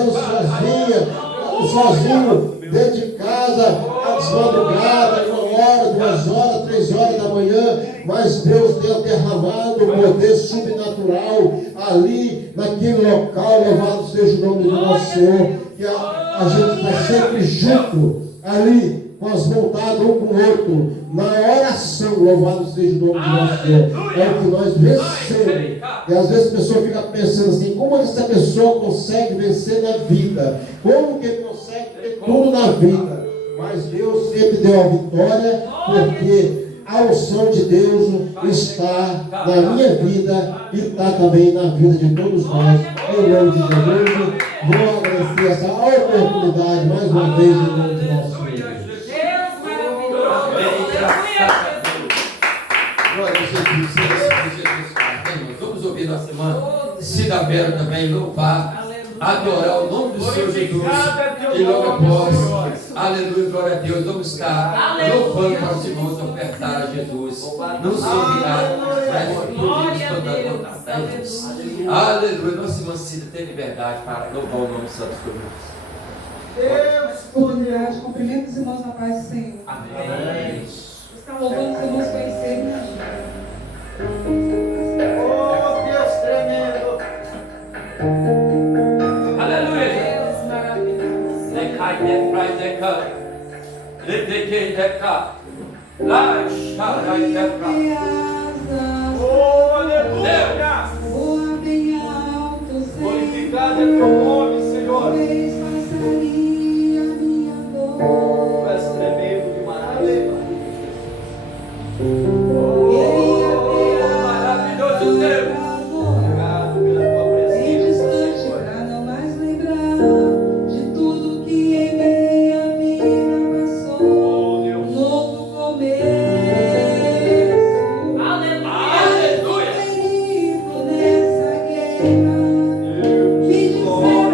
andando sozinho dentro de casa, às madrugadas, 1 hora, 2 horas, 3 horas da manhã, mas Deus tem derramado o poder sobrenatural ali, naquele local. Louvado seja o nome do nosso Senhor, que a gente está sempre junto, ali, com as mãos dadas um com o outro, na oração. Louvado seja o nome do nosso Senhor. É o que nós vencemos. E às vezes a pessoa fica pensando assim: como essa pessoa consegue vencer na vida? Como que ele consegue ter tudo na vida? Mas Deus sempre deu a vitória, porque a unção de Deus está na minha vida e está também na vida de todos nós. Em nome de Jesus, vou agradecer essa oportunidade mais uma vez em nome de nosso Senhor. Glória a Jesus, Jesus Pai. Vamos ouvir na semana Cida Vera também louvar, adorar o nome do Senhor Jesus. E logo após, aleluia, glória a Deus, vamos estar louvando para os irmãos ofertar a Jesus. Não se obrigar, mas podemos toda vontade. Aleluia, nossa irmã Cida tem liberdade para louvar o nome santo do Deus. Deus, oportunidade, cumprimento os irmãos na paz do Senhor. Amém. Está louvando os irmãos conhecerem, né? Oh, Deus tremendo. Aleluia. Deus maravilhoso. Decai, defrai, deca. Ledequei, deca. Lá, xarai, deca. Oh, aleluia. Voa bem alto, Senhor. Glorificado é teu nome, Senhor. Fez passarinho a minha dor. Tu és tremendo demais. Maravilhoso Deus. Obrigado pela tua Bem presença, distante Senhor. pra não mais lembrar de tudo que em minha vida passou. Oh, Deus. Novo começo. Aleluia. Ferido nessa guerra. Me despertou.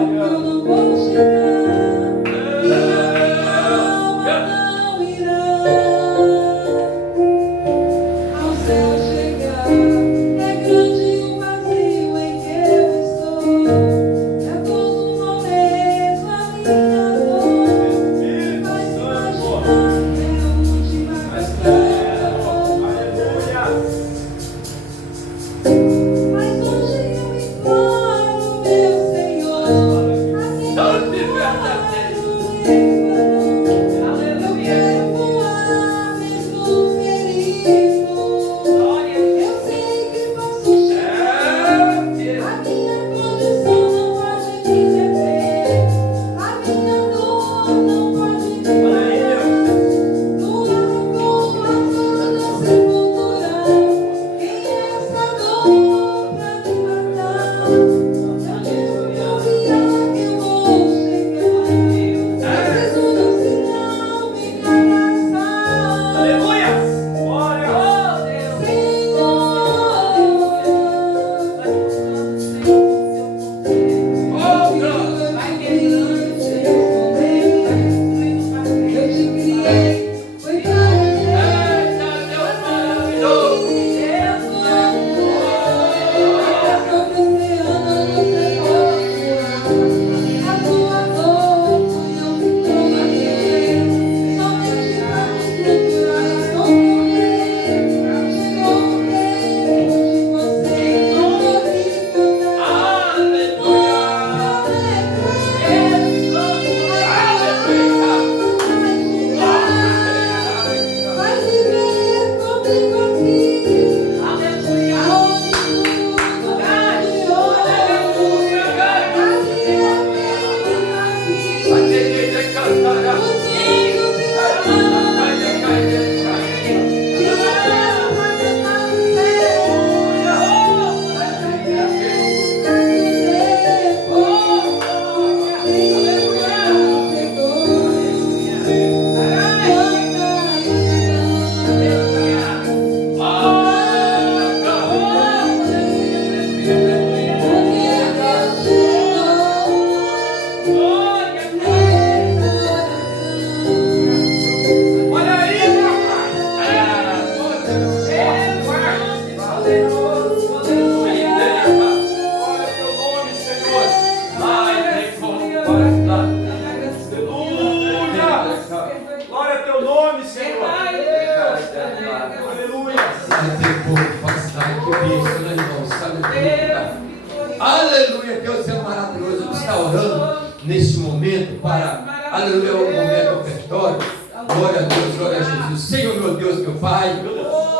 está orando neste momento para, aleluia, o momento ofertório. Glória a Deus, glória a Jesus. Senhor, meu Deus, meu Pai,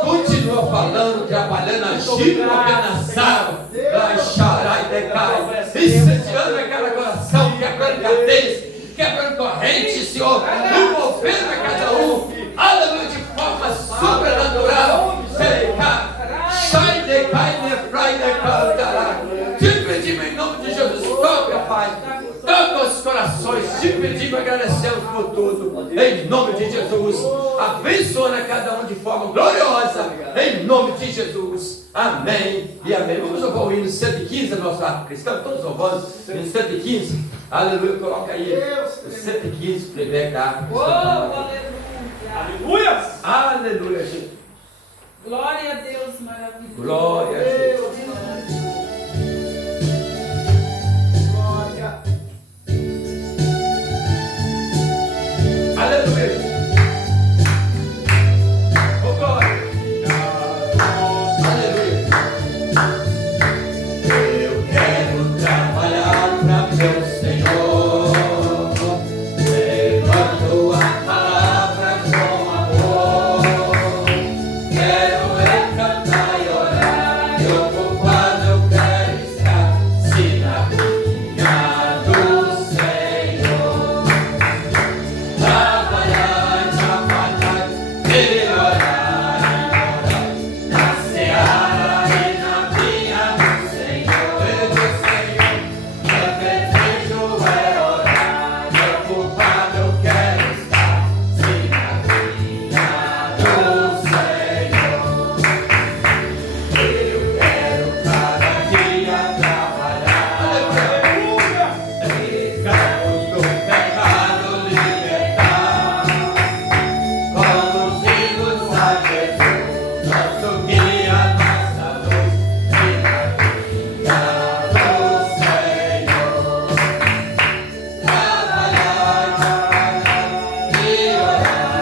continua falando, trabalhando, agindo, organizado, xará e decai, incendiando aquela coração, quebrando cadeias, quebrando correntes, Senhor, envolvendo a cada um, aleluia, de forma sobrenatural. Sai, decai, nefrai, decai, te pedimos em nome de Jesus, toca, Pai. Toca os corações, te pedimos, agradecemos por tudo, em nome de Jesus, abençoa cada um de forma gloriosa, em nome de Jesus, amém e amém. Vamos louvar o hino 115 do nosso lado cristão, todos louvando, hino 115, aleluia, coloca aí, o 115, primeiro cá. Aleluia! Aleluia, Jesus. Glória a Deus, maravilhoso. Glória a Deus. Aleluia. Oh, glória. Aleluia. Eu quero trabalhar para meu Senhor, levando a palavra com amor. Quero cantar e orar, eu ocupado eu quero estar, se na vinha do Senhor. Trabalhar, melhorar, na seara e na vinha do Senhor. Meu desejo é orar, ocupado eu quero estar, se na vinha do Senhor. Eu quero cada dia trabalhar, escravos do pecado libertar, conduzimos a Jesus, nosso guia, nossa luz, e na vinha do Senhor. Trabalhar e orar,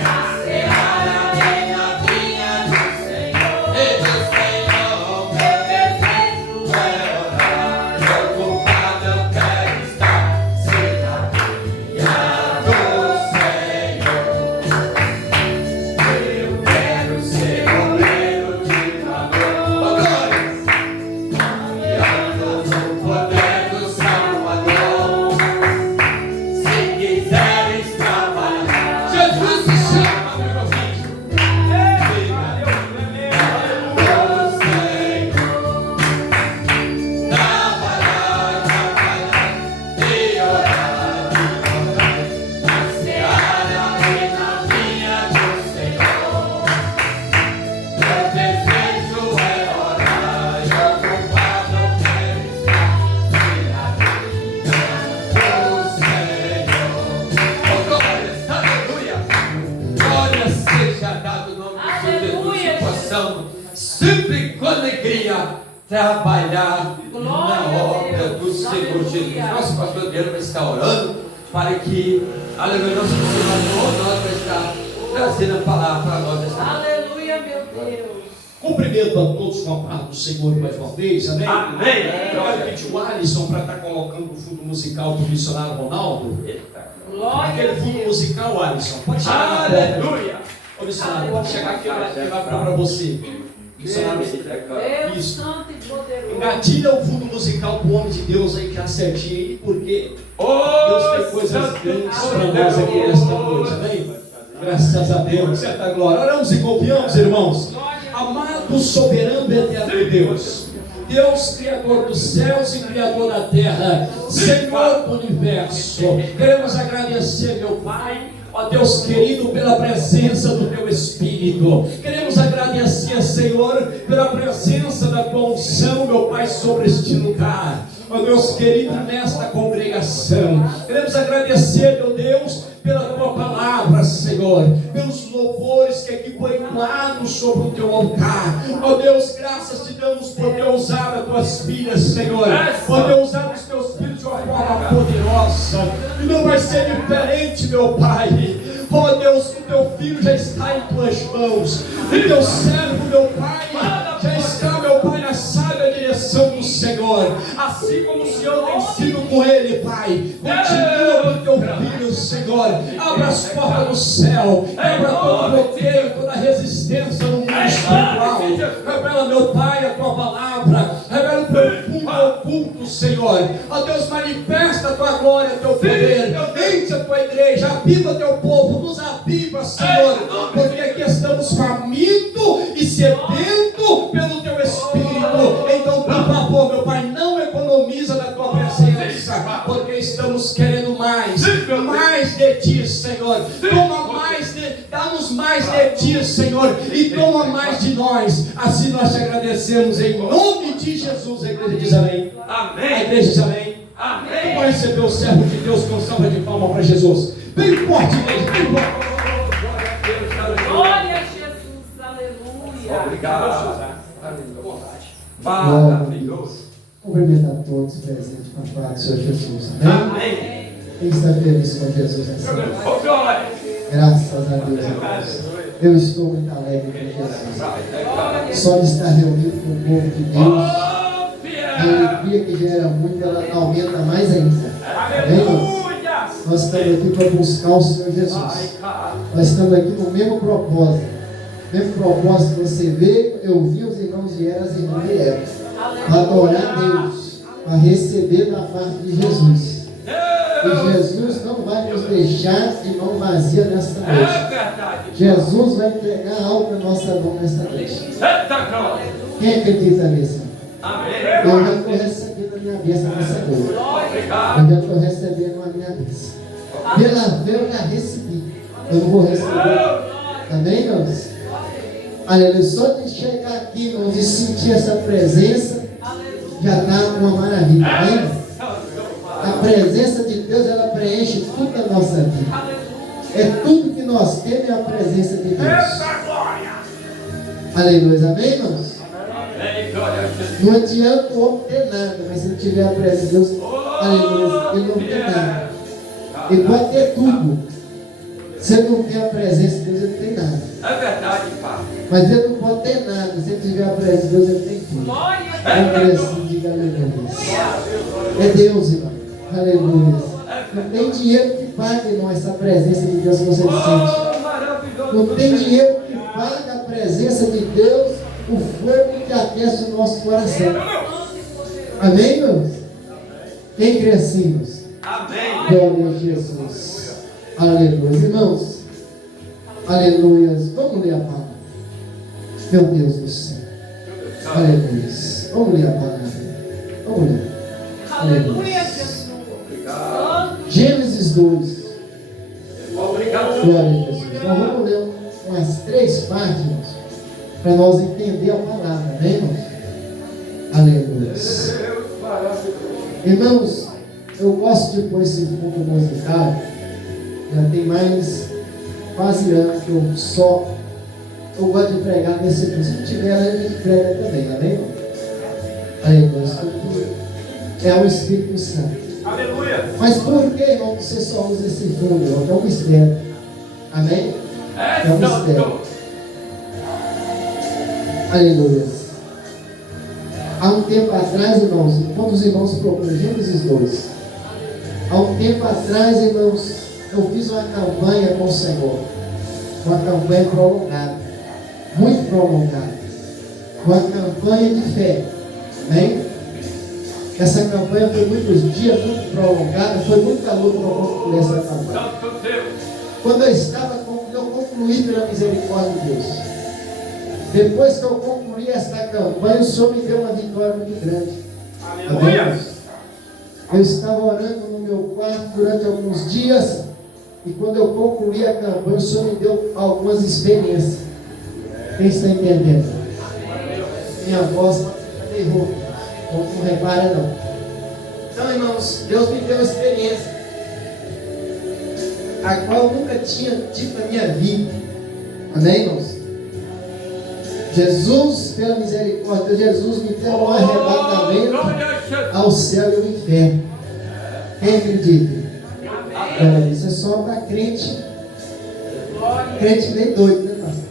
na seara e na vinha do Senhor. E do Senhor, meu desejo é orar, ocupado eu quero estar, se na vinha do Senhor. Eu quero ser obreiro de amor, oh glória, confiando no poder do Salvador. Se quiseres trabalhar, Jesus te chama, meu ouvinte. Do Senhor, trabalhar e orar, na seara e na vinha do Senhor. Meu desejo é orar, e ocupado eu quero estar, se na vinha do Senhor. Oh glória, aleluia, glória seja dado o nome de Jesus, Aleluia, que possamos sempre com alegria trabalhar na Glória a obra Deus. do Senhor Jesus. Aleluia. Nosso pastor Adriano vai estar orando para que, aleluia, nosso missionário nós vai estar trazendo a palavra para nós esta noite. Aleluia, meu Deus. Cumprimento a todos com a paz do Senhor mais uma vez, amém? Amém. Eu quero pedir o Alisson para estar colocando o fundo musical do missionário Ronaldo. Glória a Aquele fundo Deus. musical, Alisson, pode chegar na porta. Aleluia! Ô missionário, pode chegar aqui, ele vai falar para você. Missionário, Deus isso. santo e poderoso. Engatilha o fundo musical do homem de Deus aí já certinho aí, porque Deus tem coisas grandes para nós aqui nesta noite, amém? Graças a Deus, certa glória. Oramos e confiamos, irmãos. Amado, soberano e eterno Deus, Deus, Criador dos céus e Criador da terra, Senhor do universo, queremos agradecer, meu Pai, ó Deus querido, pela presença do Teu Espírito. Queremos agradecer, Senhor, pela presença da Tua unção, meu Pai, sobre este lugar. Ó Deus querido, nesta congregação. Queremos agradecer, meu Deus, pela Tua palavra, Senhor, pelos louvores que aqui foi entoados sobre o Teu altar. Ó Deus, graças te damos por Ter usado as Tuas filhas, Senhor, por Ter usado os Teus filhos de uma forma poderosa, e não vai ser diferente, meu Pai. Ó Deus, o Teu filho já está em Tuas mãos, e Teu servo, meu Pai, já está, meu Pai, na sábia direção do Senhor. Senhor. Assim como o Senhor tem sido com ele, Pai, continua com o teu filho, Senhor. Abra as portas do céu, abra todo bloqueio, toda resistência no mundo espiritual. Revela, meu Pai, a tua palavra, revela o profundo oculto, Senhor. Ó Deus, manifesta a tua glória, o teu poder. Enche a tua igreja, aviva teu povo, nos aviva, Senhor, porque aqui estamos famintos e sedentos pelo teu Espírito. Então, por favor, meu Pai, não economiza da tua presença, porque estamos querendo mais de ti, Senhor. Toma mais dá-nos mais de ti, Senhor, e toma mais de nós. Assim nós te agradecemos em nome de Jesus. A igreja diz amém. Amém. A igreja diz amém. Amém. Vamos receber o servo de Deus com salva de palma para Jesus. Bem forte, igreja, bem forte. Glória a Jesus, aleluia. Obrigado. Maravilhoso. Cumprimento a todos presentes com a paz do Senhor Jesus. Amém? Amém. Quem está feliz com Jesus nessa noite? Oh, glória. Graças a Deus, irmãos. Eu estou muito alegre com Jesus. Só de estar reunido com o povo de Deus, a alegria que gera muito, ela aumenta mais ainda. Amém, irmãos? Nós estamos aqui para buscar o Senhor Jesus. Nós estamos aqui no mesmo propósito. Mesmo propósito que você veio, eu vi os irmãos vieram, as irmãs vieram. Para adorar a Deus, para receber da parte de Jesus. E Jesus não vai nos deixar de mão vazia nesta noite. Jesus vai entregar algo na nossa mão nesta noite. Quem acredita nisso? Eu já estou recebendo a minha bênção nessa noite. Eu já estou recebendo a minha bênção. Pela fé eu já recebi. Eu não vou receber. Amém, irmãos? Aleluia. Só de chegar aqui, irmãos, e sentir essa presença, já está uma maravilha. Amém? A presença de Deus, ela preenche toda a nossa vida. É tudo que nós temos, é a presença de Deus. Aleluia. Amém, irmãos? Não adianta o homem ter nada, mas se não tiver a presença de Deus, aleluia, ele não tem nada. Ele pode ter tudo. Se ele não tem a presença de Deus, ele não tem nada. É verdade, Pai. Mas ele não pode ter nada. Se ele tiver a presença de Deus, ele tem tudo. Assim, diga aleluia. É Deus, irmão. Aleluia. Não tem dinheiro que pague, irmão, essa presença de Deus que você sente. Não tem dinheiro que pague a presença de Deus, o fogo que aquece o nosso coração. Amém, irmãos? Quem crê assim, irmãos? Amém. Glória a Jesus. Aleluia. Irmãos, aleluia. Vamos ler a palavra. Meu Deus do céu. Aleluia. Vamos ler a palavra. Vamos ler. Aleluia, Jesus. Gênesis 2. Obrigado. Glória a Jesus. Nós vamos ler umas 3 páginas para nós entender a palavra, né, irmãos? Aleluia. Irmãos, eu gosto de pôr esse fundo musical. Já tem mais quase ano que eu gosto de pregar nesse fundo. Se tiver, a gente prega também, amém, irmão? Aleluia. É o Espírito Santo. Aleluia. Mas por que, irmão, você só usa esse fundo, irmão? É um mistério. Amém? É um mistério. Aleluia. Há um tempo atrás, irmãos, quando os irmãos procuram Gênesis 2, há um tempo atrás, irmãos, eu fiz uma campanha com o Senhor. Uma campanha prolongada. Muito prolongada. Uma campanha de fé. Amém? Essa campanha foi muitos dias, muito prolongada, foi muita luta para concluir essa campanha. Quando eu concluí pela misericórdia de Deus. Depois que eu concluí esta campanha, o Senhor me deu uma vitória muito grande. Aleluia. Amém? Eu estava orando no meu quarto durante alguns dias, e quando eu concluí a campanha, o Senhor me deu algumas experiências. Quem está entendendo? Minha voz errou. Não repara não. Então, irmãos, Deus me deu uma experiência, a qual eu nunca tinha tido na minha vida. Amém, irmãos? Jesus, pela misericórdia de Jesus, me deu um arrebatamento ao céu e ao inferno. Quem acredita? Isso é só para crente. Crente meio doido, né, pastor?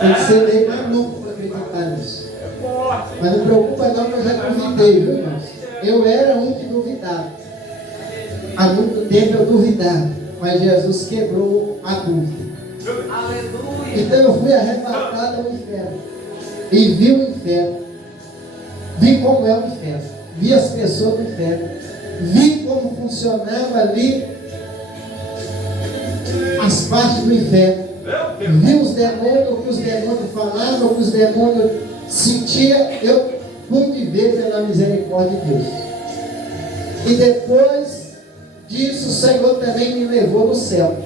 Tem que ser meio maluco para acreditar nisso. Mas não preocupa não, que eu já duvidei, viu, irmãos? Eu era um que duvidava. Há muito tempo eu duvidava, mas Jesus quebrou a dúvida. Então eu fui arrebatado ao inferno e vi o inferno, vi como é o inferno, vi as pessoas do inferno, vi como funcionava ali as partes do inferno, vi os demônios, o que os demônios falavam, o que os demônios sentiam. Eu pude ver pela misericórdia de Deus. E depois disso o Senhor também me levou no céu.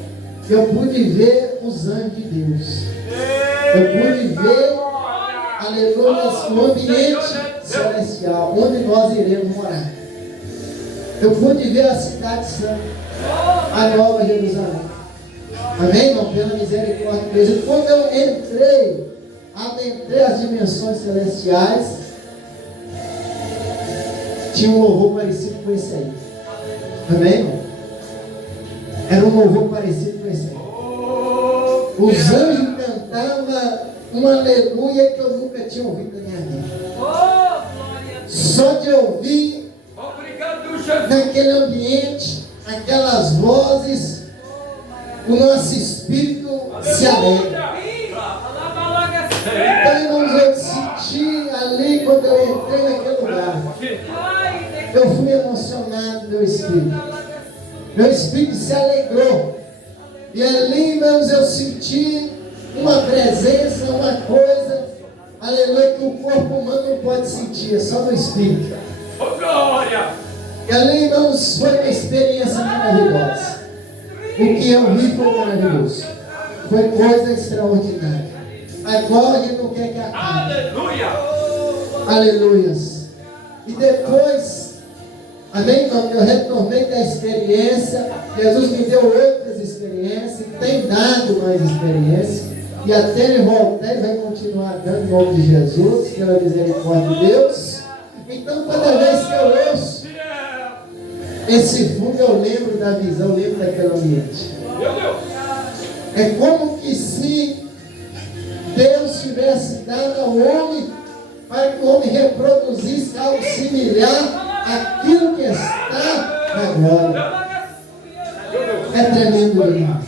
Eu pude ver os anjos de Deus. Eu pude ver, aleluia, o ambiente celestial, onde nós iremos morar. Eu pude ver a cidade santa, a nova Jerusalém. Amém, irmão? Pela misericórdia de Deus. E quando eu adentrei as dimensões celestiais, tinha um louvor parecido com esse aí. Amém, irmão? Era um louvor parecido com esse aí. Os anjos cantavam um aleluia que eu nunca tinha ouvido na minha vida. Só de ouvir naquele ambiente, aquelas vozes, o nosso espírito se alegra. Então, irmãos, eu senti ali quando eu entrei naquele lugar. Eu fui emocionado, meu espírito. Meu espírito se alegrou. E ali, irmãos, eu senti uma presença, uma coisa, aleluia, que o corpo humano não pode sentir, é só no espírito. E ali, irmãos, foi uma experiência maravilhosa. O que eu vi foi maravilhoso. Foi coisa extraordinária. Agora a gente não quer que acabe. Aleluias. E depois, amém, irmão, eu retornei da experiência. Jesus me deu outras experiências, tem dado mais experiências. E até ele voltar, ele vai continuar dando em nome de Jesus, pela misericórdia de Deus. Então, toda vez que eu ouço esse fundo, eu lembro da visão, eu lembro daquele ambiente. É como que se Deus tivesse dado ao homem para que o homem reproduzisse algo similar àquilo que está na glória. É tremendo, irmão.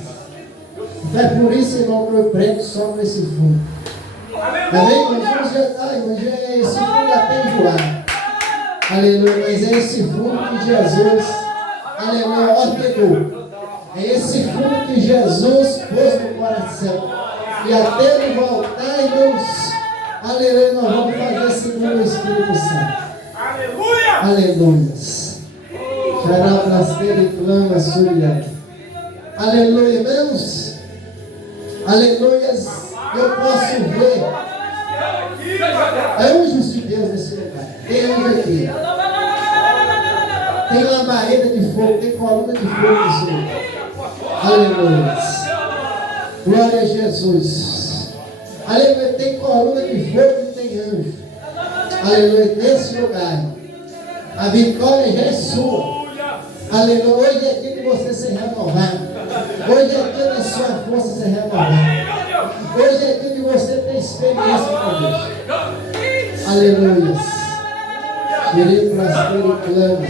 É por isso, irmão, que eu prego só com esse fundo. Amém? Mas esse fundo até enjoar. Aleluia, mas é esse fundo que Jesus, aleluia, ordenou. É esse fundo que Jesus pôs no coração. E até ele voltar, irmãos, aleluia, nós vamos fazer segundo o Espírito Santo. Aleluia! Aleluias. Xarabrasteira e clama suriata. Aleluia, irmãos. Aleluias, eu posso ver anjos de Deus nesse lugar. Tem anjo aqui. Tem labareda de fogo, tem coluna de fogo nesse lugar. Aleluia. Glória a Jesus. Aleluia, tem coluna de fogo e tem anjo. Aleluia, nesse lugar. A vitória já é sua. Aleluia, hoje é dia de você ser renovado. Hoje é dia da sua força ser renovada. Hoje é dia de você ter experiência com Deus. Aleluia. Querido, prospero e clama.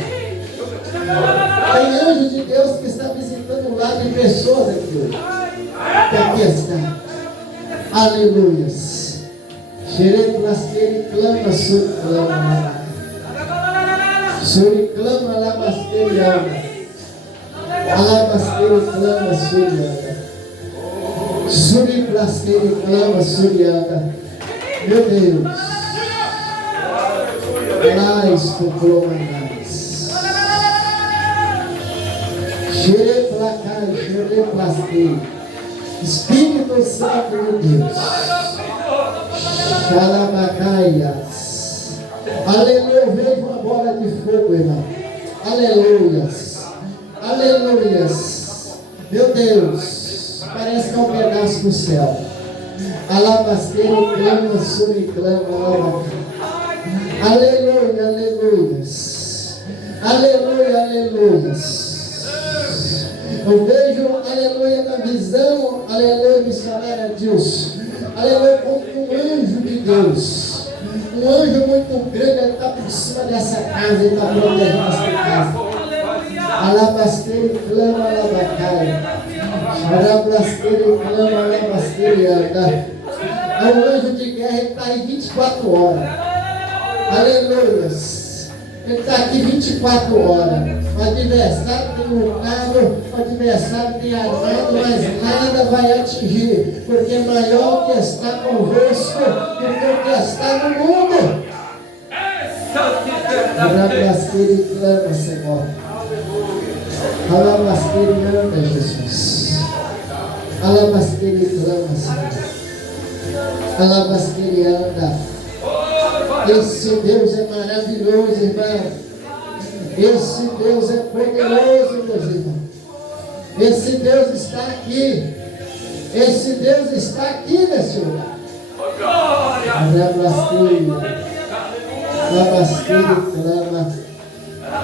Tem anjo de Deus que está visitando o lado de pessoas aqui hoje. Que aqui está. Aleluia. Xere, prospero e clama, suriclama. Suriclama, labasteira. Alabasteira, clama, surianda. Suriplasteira, clama, surianda. Meu Deus. Lais, proclamanais. Xereplacai, xereplasteira. Espírito Santo de Deus. Xalabacaias. Aleluia, eu vejo uma bola de fogo, irmão. Aleluias. Aleluias. Meu Deus, parece que é um pedaço do céu. Alabasteiro, clama, suriclama, alabasteiro. Aleluia, aleluias. Aleluia, aleluias. Eu vejo, aleluia, na visão, aleluia, missionária Deus. Aleluia, como um anjo de Deus. Um anjo muito grande, ele está por cima dessa casa, ele está protegendo essa casa. Alabasteiro clama, alabacaia. Alabasteiro clama, alabasteiro anda. É um anjo de guerra, ele está aí 24 horas. Aleluia. Ele está aqui 24 horas. O adversário tem lutado, o adversário tem armado, mas nada vai atingir, porque maior que está convosco do que está no mundo. Alabasteiro e clama, Senhor. Alabasteiro e anda, Jesus. Alabasteiro e clama, Senhor. Alabasteiro e anda. Esse Deus é maravilhoso, irmão. Esse Deus é poderoso, meus irmãos. Esse Deus está aqui. Esse Deus está aqui nesse lugar. Alabasteiro. Alabasteiro e clama.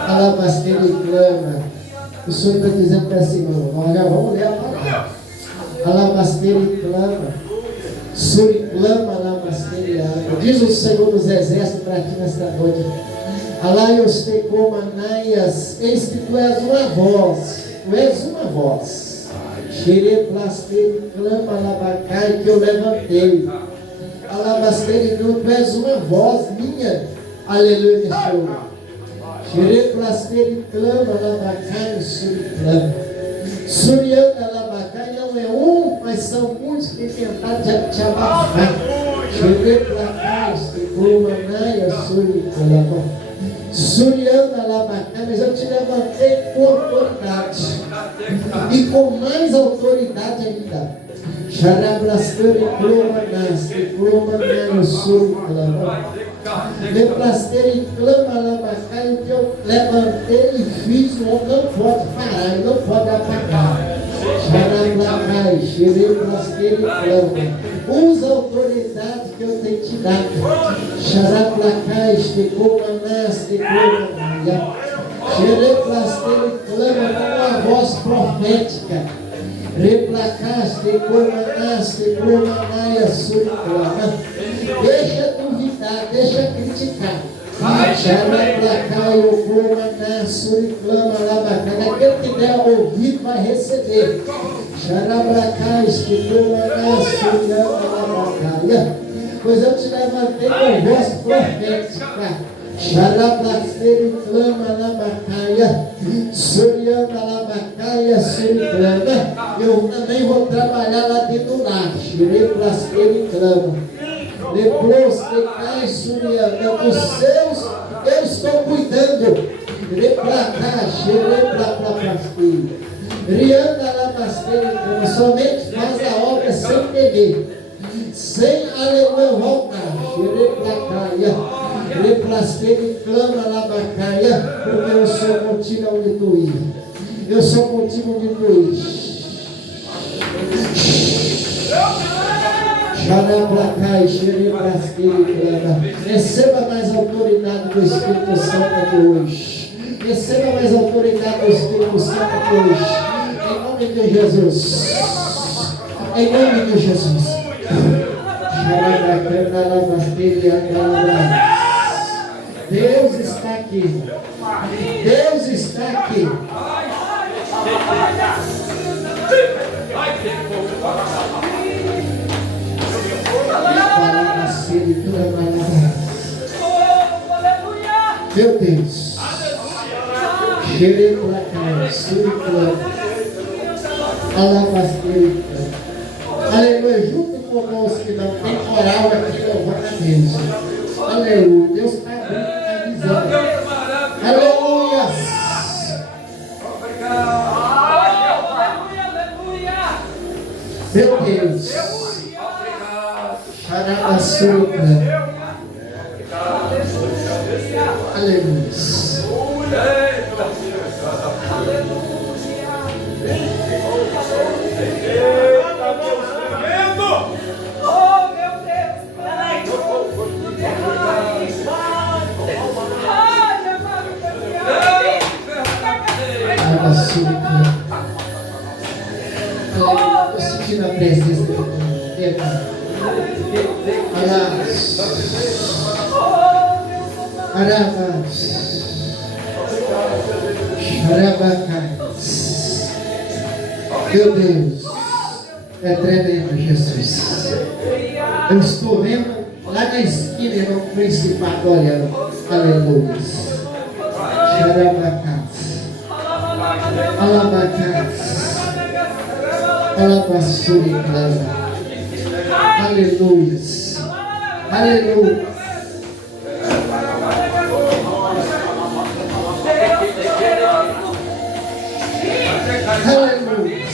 Alabasteiro e clama. O Senhor está dizendo para esse irmão, olha, vamos ler a palavra. Alabasteiro e clama. Suriclama, alabasteiro. Diz o Senhor dos Exércitos para ti nesta noite. Alaios te comanaias, eis que tu és uma voz. Tu és uma voz. Xereplasteiro, clama, alabacai, que eu levantei. Alabasteiro, tu és uma voz minha. Aleluia, Senhor. Xereplasteiro, clama, alabacai, suriclama. Surianda, alabacai não é um, mas são muitos que tentaram te abafar. Xereplacai, suriclama, suriclama. Surianda, alabacai, mas eu te levantei com autoridade. E com mais autoridade ainda. Xarabrascane, clomanaste, clomanaio, suriclama. Leplasteiro e clama, alabacai, o que eu levantei e fiz, não pode parar, não pode apagar. Xarablacai, xereplasteiro e clama. Usa a autoridade que eu tenho te dado. Xarablacai, xecomanaste, clomanaia. Xereplasteiro e clama com uma voz profética. Replacaste, comanaste, comanaia, suriclama. Deixa duvidar, deixa criticar. Xarablacai, o comanaste, suriclama, labacai. Aquele que der ouvido vai receber. Xarablacai, comanaste, suriclama, labacai. Pois eu te levantei com voz profética. Xaraplasteiro clama labacaia, surianda labacaia, suriclama. Eu também vou trabalhar lá dentro do lar. Xereplasteiro clama. Lepros, decai, surianda. Dos seus eu estou cuidando. Replacá, xereplaplasteiro. Rianda labasteiro clama. Somente faz a obra sem temer. Sem aleluia voltar. Xereplacaia. Replasteiro e clama labacaia, porque eu sou contigo onde tu ir. Eu sou contigo onde tu ir. Xarablacai, xereplasteiro e clama. Receba mais autoridade do Espírito Santo aqui hoje. Receba mais autoridade do Espírito Santo aqui hoje. Em nome de Jesus. Em nome de Jesus. Xarablacai, labasteiro e clama. Deus está aqui. Deus está aqui. Meu Deus. Xereplacai, suriclama. Alabasteiro. Aleluia. Junto conosco que não tem moral aqui, louvando a Deus. Aleluia. Deus está abrindo. Aleluia! Meu Deus! Xarabaçuca! Aleluia! Eu senti na presença do Deus. Arabas. Arabacais. Meu Deus, é tremendo, Jesus. Eu estou vendo lá na esquina, irmão principado olhando. Aleluia. Arabacais. Alabacais. Alabassuriclama. Aleluia. Aleluia. Aleluia.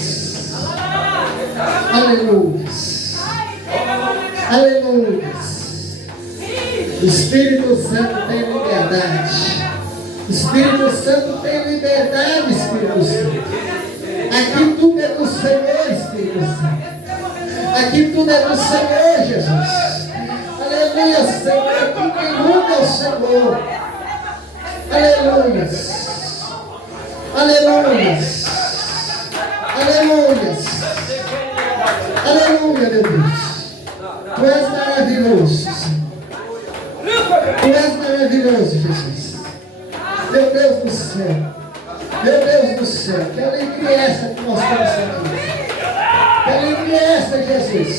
Aleluia. Aleluia. O Espírito Santo tem liberdade. O Espírito Santo tem liberdade, Espírito Santo. Aqui tudo é do Senhor, Espírito Santo. Aqui tudo é do Senhor, Jesus. Aleluia, Senhor. Aqui quem muda é o Senhor. Aleluia. Aleluia. Aleluia. Aleluia, meu Deus. Tu és maravilhoso, Senhor. Tu és maravilhoso, Jesus. Meu Deus do céu. Meu Deus do céu. Que alegria é essa que nós estamos aqui? Que alegria é essa, Jesus?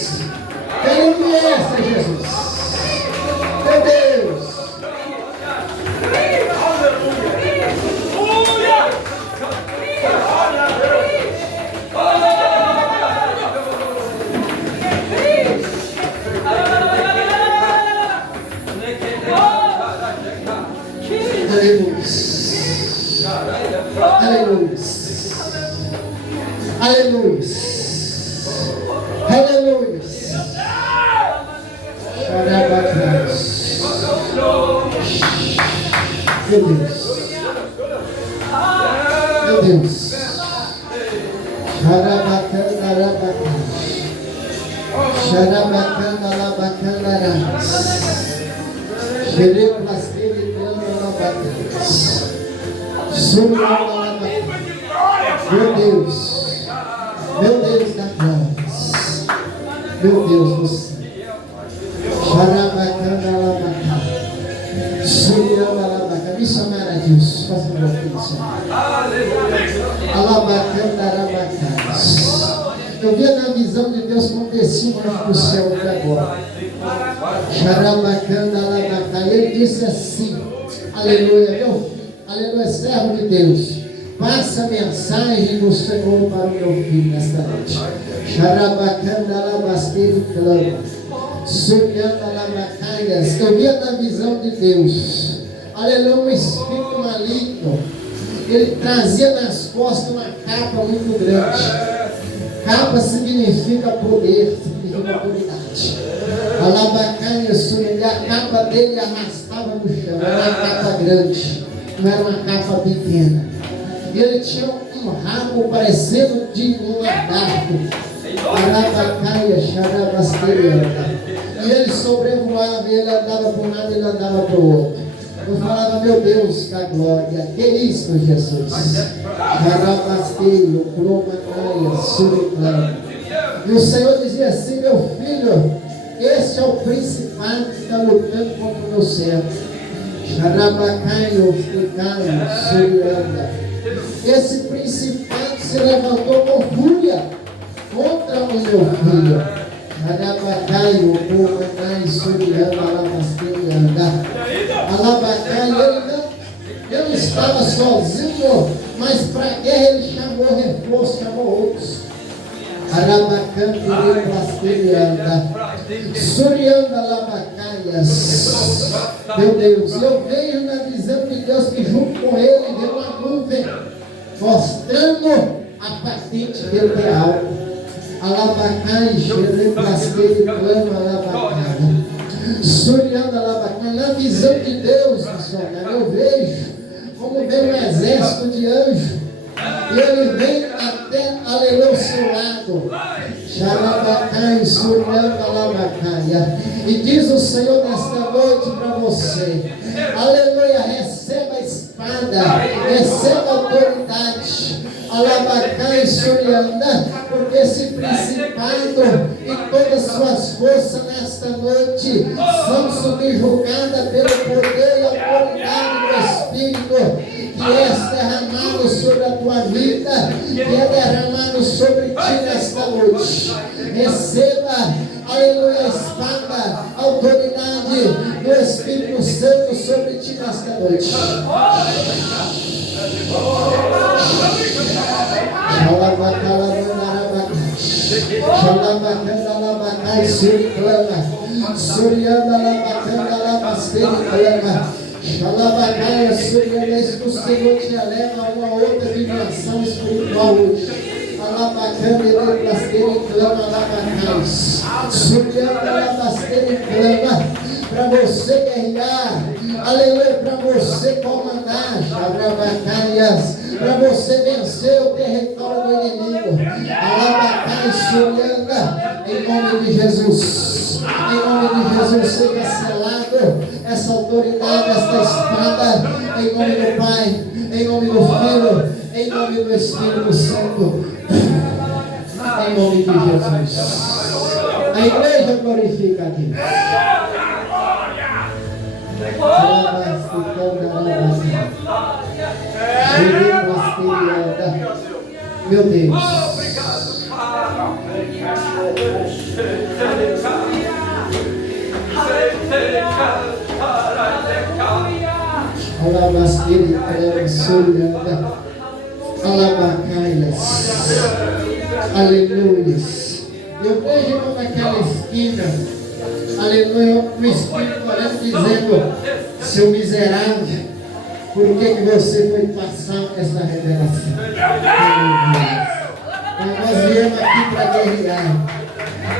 Que alegria é essa, Jesus? Meu Deus. Aleluia. Aleluia. Aleluia. Xarabacás. Meu Deus. Meu Deus. Xarabacana, arabacás. Xarabacana, alabacanarás. Xereplasteire, alabacás. Meu Deus, meu Deus da glória, meu Deus do céu, Xarabacana, alabacana, Suriana, alabacana, me chamar a Deus, faça meu filho, Senhor, alabacana, alabacana. Eu vi na visão de Deus como desci do céu até agora, Xarabacana, alabacana. Ele disse assim, aleluia, meu filho. Aleluia, servo de Deus, passa a mensagem do Senhor para o meu filho nesta noite. Xarabacana, alabasteiro, clama. Suriana, alabacaias. Eu via na visão de Deus. Aleluia, um espírito maligno. Ele trazia nas costas uma capa muito grande. Capa significa poder, significa autoridade. Alabacaias, Suriana, a capa dele arrastava no chão. Era uma capa grande. Não era uma capa pequena. E ele tinha um rabo parecendo de um lagarto. Arabacaia, xarabasteira. E ele sobrevoava, e ele andava para um lado e ele andava para o outro. Eu falava, meu Deus da glória, que isso, Jesus? Xarabasteiro, cromanaia, suriclama. E o Senhor dizia assim, meu filho, esse é o principado que está lutando contra o meu servo. Xarabacaio, fricaio, surianda. Esse principado se levantou com fúria contra o meu filho. Xarabacaio, comanai, surianda, alabasterianda. Alabacaio, ele não estava sozinho, mas para a guerra ele chamou reforço, chamou outros. Arabacana, plasterianda, Surianda, alabacaias. Meu Deus, eu vejo na visão de Deus que junto com ele veio uma nuvem mostrando a patente dele de algo. Alabacai, xere, plasteiro, clama, alabacaia. Surianda, alabacaias. Na visão de Deus, missionário, eu vejo como vem um exército de anjos. E ele vem até, aleluia, ao seu lado. Xarabacai, surianda, alabacaia. E diz o Senhor nesta noite para você, aleluia, receba a espada, receba a autoridade, Alabacai Surianda, porque esse principado e todas as suas forças nesta noite são subjugadas pelo poder e autoridade do Espírito, que é derramado sobre a tua vida, que é derramado sobre ti nesta noite. Receba, aleluia, a espada, a autoridade do Espírito Santo sobre ti nesta noite. Xalabacandalabacai suriclama, surianda labacanda labasterinclama, xalabacaia surianda, isso que o Senhor te eleva a uma outra dimensão espiritual hoje. Alabacanda labasterinclama labacais, surianda labasterinclama, para você guerrear, aleluia, para você comandar, xalabacaias, para você vencer o território do inimigo. Alabacai Surianda, em nome de Jesus. Em nome de Jesus, seja selado essa autoridade, esta espada, em nome do Pai, em nome do Filho, em nome do Espírito Santo. Em nome de Jesus. A igreja glorifica a Deus. Meu Deus. Alabastiri, Alabasurianda, Alabacaias, aleluias. Eu vejo naquela esquina, aleluia, o Espírito olhando dizendo: seu miserável, por que você foi passar essa revelação? Mas nós viemos aqui para guerrear.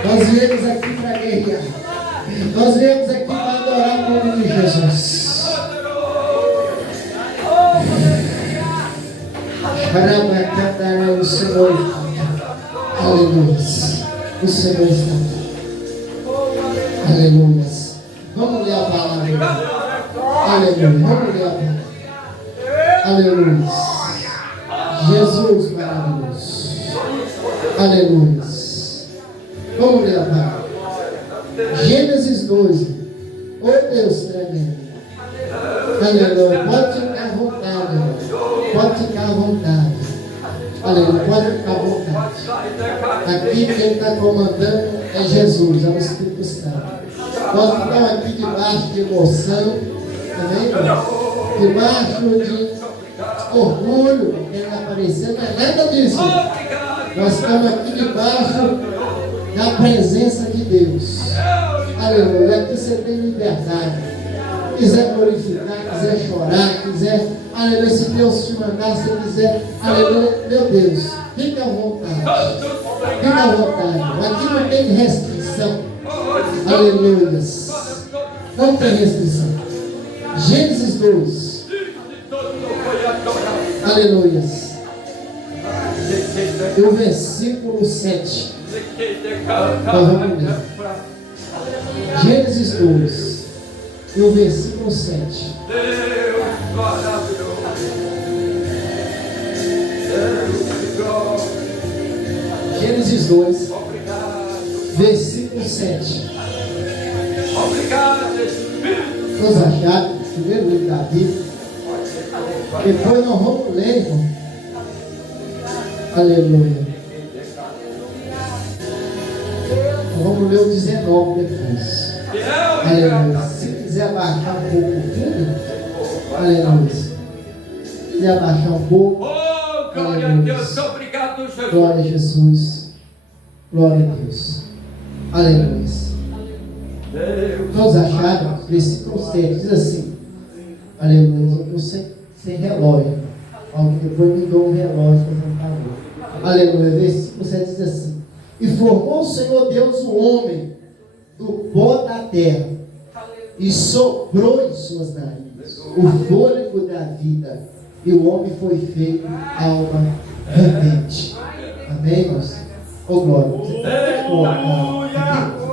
Nós viemos aqui para guerrear. Nós viemos aqui para adorar o nome de Jesus. Para o Senhor. Aleluia. O Senhor está aqui. Aleluia. Vamos ler a palavra. Aleluia. Vamos ler a palavra. Aleluia. Jesus maravilhoso. Aleluia. Vamos ler a palavra. Gênesis 12. Oh Deus tremendo. Aleluia. Pode ficar à vontade, irmão. Pode ficar à vontade. Aleluia. Pode ficar à vontade. Aqui quem está comandando é Jesus, é o Espírito Santo. Nós estamos aqui debaixo de emoção. Amém, irmão? Debaixo de orgulho, não quero aparecer, não é nada disso. Nós estamos aqui debaixo da presença de Deus. Aleluia. Aqui você tem liberdade. Quiser glorificar, quiser chorar, quiser, aleluia, se Deus te mandar, se quiser, aleluia, meu Deus, fica à vontade. Fica à vontade. Aqui não tem restrição. Aleluia. Não tem restrição. Gênesis 2. Aleluia. E o versículo 7. Nós vamos ler. Gênesis 2. E o versículo 7. Gênesis 2. Versículo 7. Todos acharam? Primeiro livro da Bíblia. Depois nós vamos ler, irmão. Aleluia. Nós vamos ler o 19 depois. Aleluia. Se quiser abaixar um pouco o fundo, aleluia. Se quiser abaixar um pouco, glória a Deus, obrigado, Jesus. Glória a Jesus. Glória a Deus. Aleluia. Todos acharam? Versículo 7 diz assim. Aleluia. Eu sem relógio. Alguém depois me deu um relógio, por favor. Aleluia. Versículo 7 diz assim: e formou o Senhor Deus o homem do pó da terra, e soprou em suas narinas o fôlego da vida, e o homem foi feito alma vivente. Amém, irmãos? Ô glória. Você pode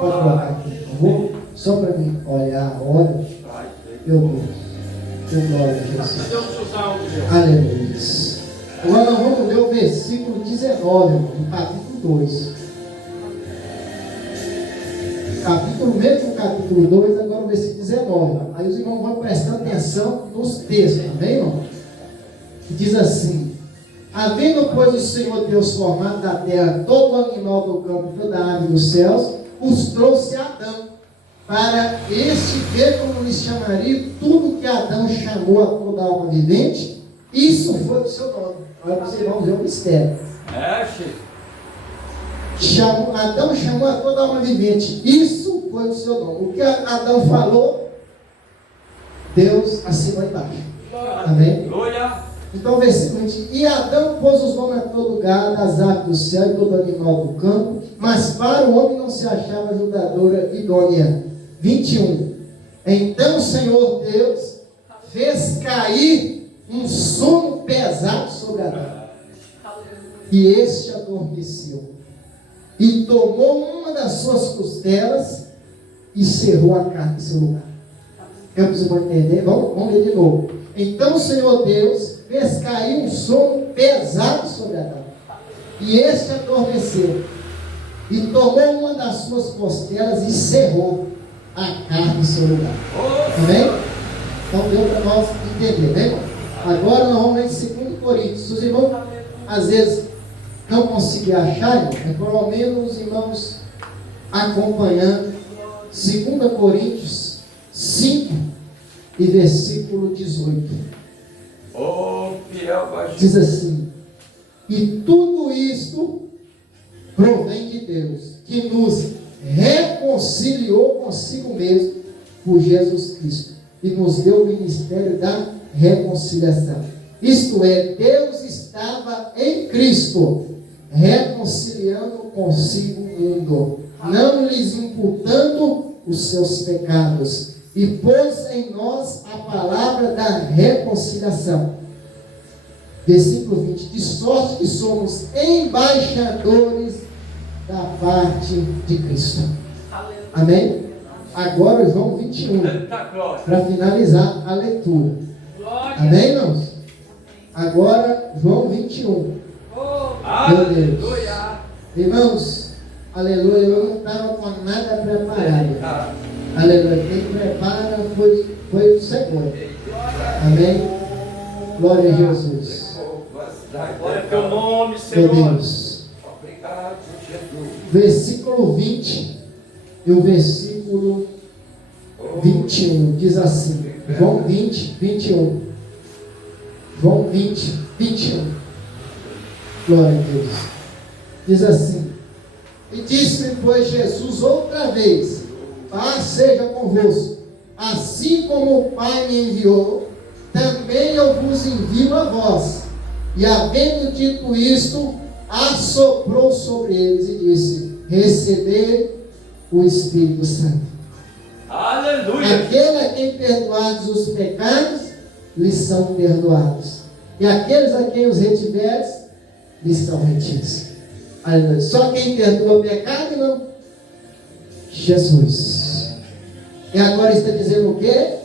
colocar aqui, por favor? Só para mim olhar a hora. Meu Deus. Glória a Jesus. Aleluia. Agora nós vamos ler o versículo 19, do capítulo 2. Capítulo 2, agora o versículo 19. Aí os irmãos vão prestando atenção nos textos, amém, irmão? Que diz assim: havendo, pois, o Senhor Deus formado da terra todo animal do campo e toda ave dos céus, os trouxe a Adão, para este ver como lhe chamaria tudo que Adão chamou a toda alma vivente. Isso foi o seu nome. Olha para os irmãos ver o mistério. Adão chamou a toda alma vivente. Isso foi o seu nome. O que Adão falou, Deus assinou embaixo. Amém? Então, versículo 20: e Adão pôs os nomes a todo gado, as aves do céu e todo animal do campo, mas para o homem não se achava ajudadora idônea. 21. Então o Senhor Deus fez cair um sono pesado sobre Adão, e este adormeceu, e tomou uma das suas costelas e cerrou a carne em seu lugar. Eu preciso entender, vamos ler de novo. Então o Senhor Deus fez cair um sono pesado sobre Adão, e este adormeceu, e tomou uma das suas costelas e cerrou a carne em seu lugar. Amém? Então deu para nós entender, né? Agora nós vamos ler em 2 Coríntios. Os irmãos às vezes não conseguiram achar, é pelo menos os irmãos acompanhando 2 Coríntios 5 e versículo 18. Diz assim: e tudo isto provém de Deus, que nos reconciliou consigo mesmo por Jesus Cristo e nos deu o ministério da reconciliação. Isto é, Deus estava em Cristo reconciliando consigo o mundo, não lhes imputando os seus pecados, e pôs em nós a palavra da reconciliação. Versículo 20: de sorte que somos embaixadores da parte de Cristo. Amém? Agora João 21, para finalizar a leitura. Amém, irmãos? Agora João 21. Meu Deus. Irmãos, aleluia, eu não estava com nada preparado. Aleluia, quem prepara foi o Senhor. Amém? Glória a Jesus. Glória ao teu nome, Meu Senhor. Deus. Versículo 20 e o versículo 21 diz assim: João 20, 21. João 20, 21. Glória a Deus. Diz assim: e disse-me, pois, Jesus outra vez: paz seja convosco. Assim como o Pai me enviou, também eu vos envio a vós. E havendo dito isto, assoprou sobre eles e disse: recebei o Espírito Santo. Aleluia. Aquele a quem perdoados os pecados, lhes são perdoados. E aqueles a quem os retiveres, lhes são retidos. Aleluia. Só quem perdoa o pecado, não? Jesus. E agora está dizendo o quê?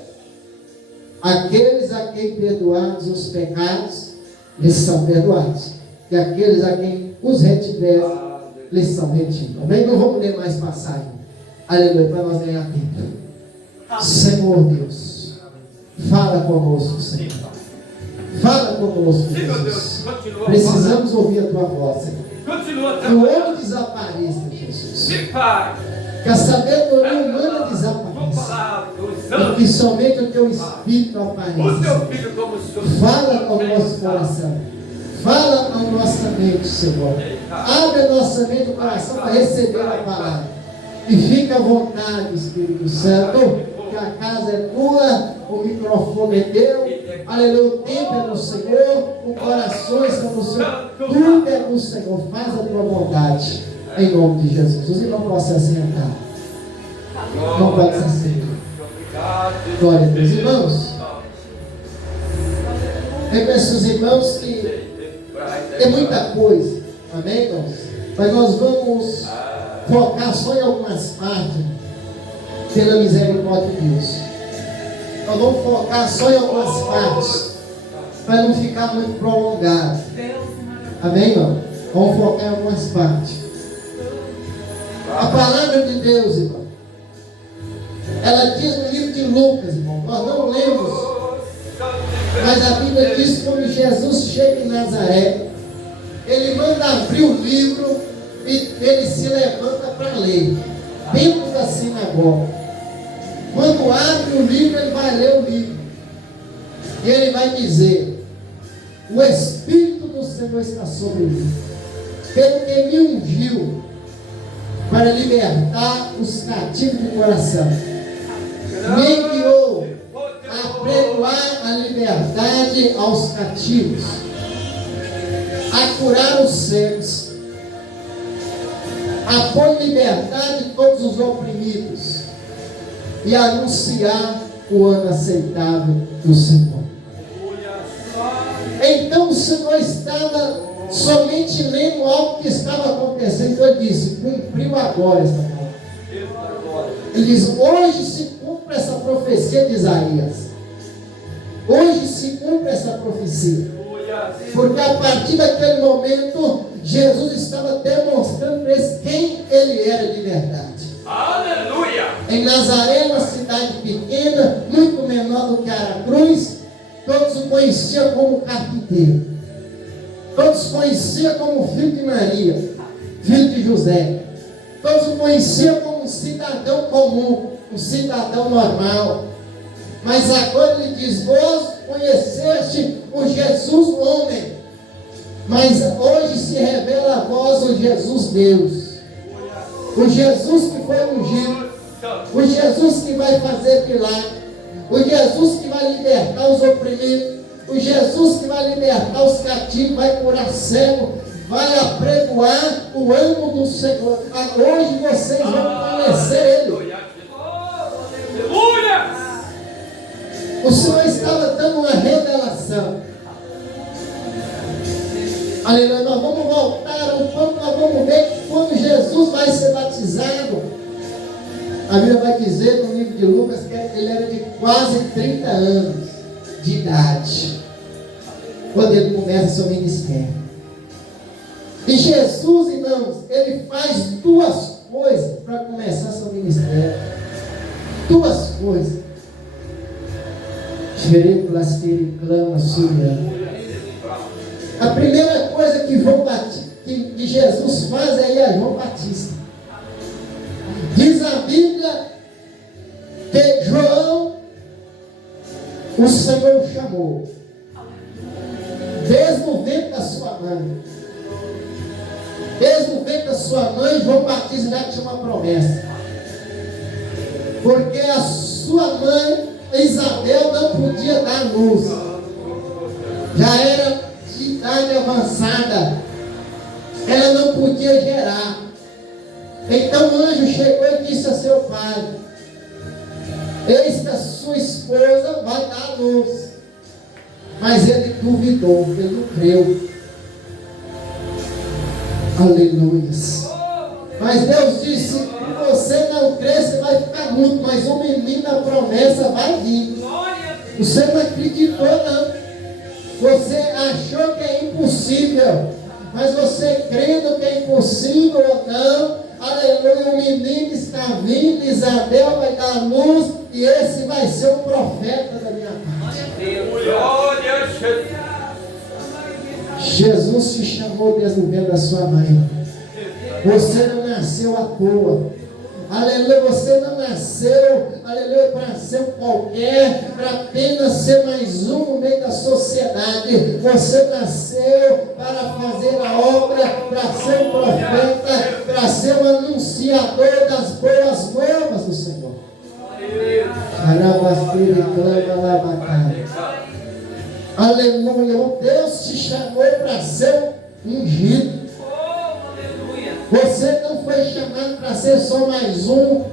Aqueles a quem perdoados os pecados, lhes são perdoados. E aqueles a quem os retiver, lhes são retidos. Amém? Não vamos ler mais passagem. Aleluia, para nós ganhar tempo. Senhor Deus, fala conosco, Senhor. Fala conosco, Sim, meu Deus, Jesus. continua. Precisamos ouvir a tua voz, Senhor. Continua Que o homem trabalhando. desapareça, Jesus. Sim, Pai. Que a sabedoria humana Tua desapareça. palavra, E usando que somente o teu Espírito o apareça. teu filho como o seu Fala ao nosso coração. Fala à nossa mente, Senhor. Abre a nossa mente e o coração para receber a palavra. E fica à vontade, Espírito Santo, que a casa é tua, o microfone é teu, aleluia, o tempo é do Senhor, o coração está do Senhor, tudo é do Senhor. Faz a tua vontade, em nome de Jesus. Os irmãos possam se sentar. Não pode se sentar. Glória a Deus. Irmãos, eu peço aos irmãos que é muita coisa, amém, irmãos? Mas nós vamos focar só em algumas partes, pela misericórdia de Deus. Nós vamos focar só em algumas partes, para não ficar muito prolongado. Amém, irmão? Vamos focar em algumas partes. A palavra de Deus, irmão, ela diz no livro de Lucas, irmão, nós não lemos, mas a Bíblia diz que quando Jesus chega em Nazaré, ele manda abrir o livro e ele se levanta para ler, dentro da sinagoga. Quando abre o livro, ele vai ler o livro, e ele vai dizer: o Espírito do Senhor está sobre mim, pelo que me ungiu para libertar os cativos de coração, me enviou a pregoar a liberdade aos cativos, a curar os cegos, a pôr em liberdade todos os oprimidos e a anunciar o ano aceitável do Senhor. Então o Senhor estava somente lendo algo que estava acontecendo. Então ele disse: cumpriu agora essa palavra. Ele diz: hoje se cumpre essa profecia de Isaías. Hoje se cumpre essa profecia. Porque a partir daquele momento, Jesus estava demonstrando para eles quem ele era de verdade. Aleluia! Em Nazaré, uma cidade pequena, muito menor do que Aracruz, todos o conheciam como carpinteiro. Todos o conheciam como filho de Maria, filho de José. Todos o conheciam como um cidadão comum, um cidadão normal. Mas agora ele diz: vós conheceste o Jesus homem, mas hoje se revela a vós o Jesus Deus. O Jesus que foi ungido, o Jesus que vai fazer milagre, o Jesus que vai libertar os oprimidos, o Jesus que vai libertar os cativos, vai curar cego, vai apregoar o amo do Senhor. Hoje vocês vão conhecer Ele. Aleluia! O Senhor estava dando uma revelação. Aleluia. Nós vamos voltar um pouco, nós vamos ver que quando Jesus vai ser batizado, a Bíblia vai dizer no livro de Lucas que ele era de quase 30 anos de idade quando ele começa seu ministério. E Jesus, irmãos, ele faz duas coisas para começar seu ministério. Duas coisas. A primeira coisa que Jesus faz é ir a João Batista. Diz a Bíblia que João, o Senhor o chamou desde o ventre da sua mãe. Desde o ventre da sua mãe, João Batista já tinha uma promessa. Porque a sua mãe, Isabel, não podia dar luz. Já era de idade avançada. Ela não podia gerar. Então o anjo chegou e disse a seu pai: eis que a sua esposa vai dar luz. Mas ele duvidou, ele não creu. Aleluia. Mas Deus disse: se você não crer, você vai ficar mudo, mas o menino da promessa vai vir. Você não acreditou, não. Você achou que é impossível, mas você crendo que é impossível ou não, aleluia, o menino está vindo, Isabel vai dar luz, e esse vai ser o profeta da minha parte. Jesus te chamou desde o ventre da sua mãe. Você não nasceu à toa. Aleluia, você não nasceu, aleluia, para ser qualquer, para apenas ser mais um no meio da sociedade. Você nasceu para fazer a obra, para ser um profeta, para ser um anunciador das boas novas do Senhor. Aleluia, Deus te chamou para ser ungido. Você não foi chamado para ser só mais um,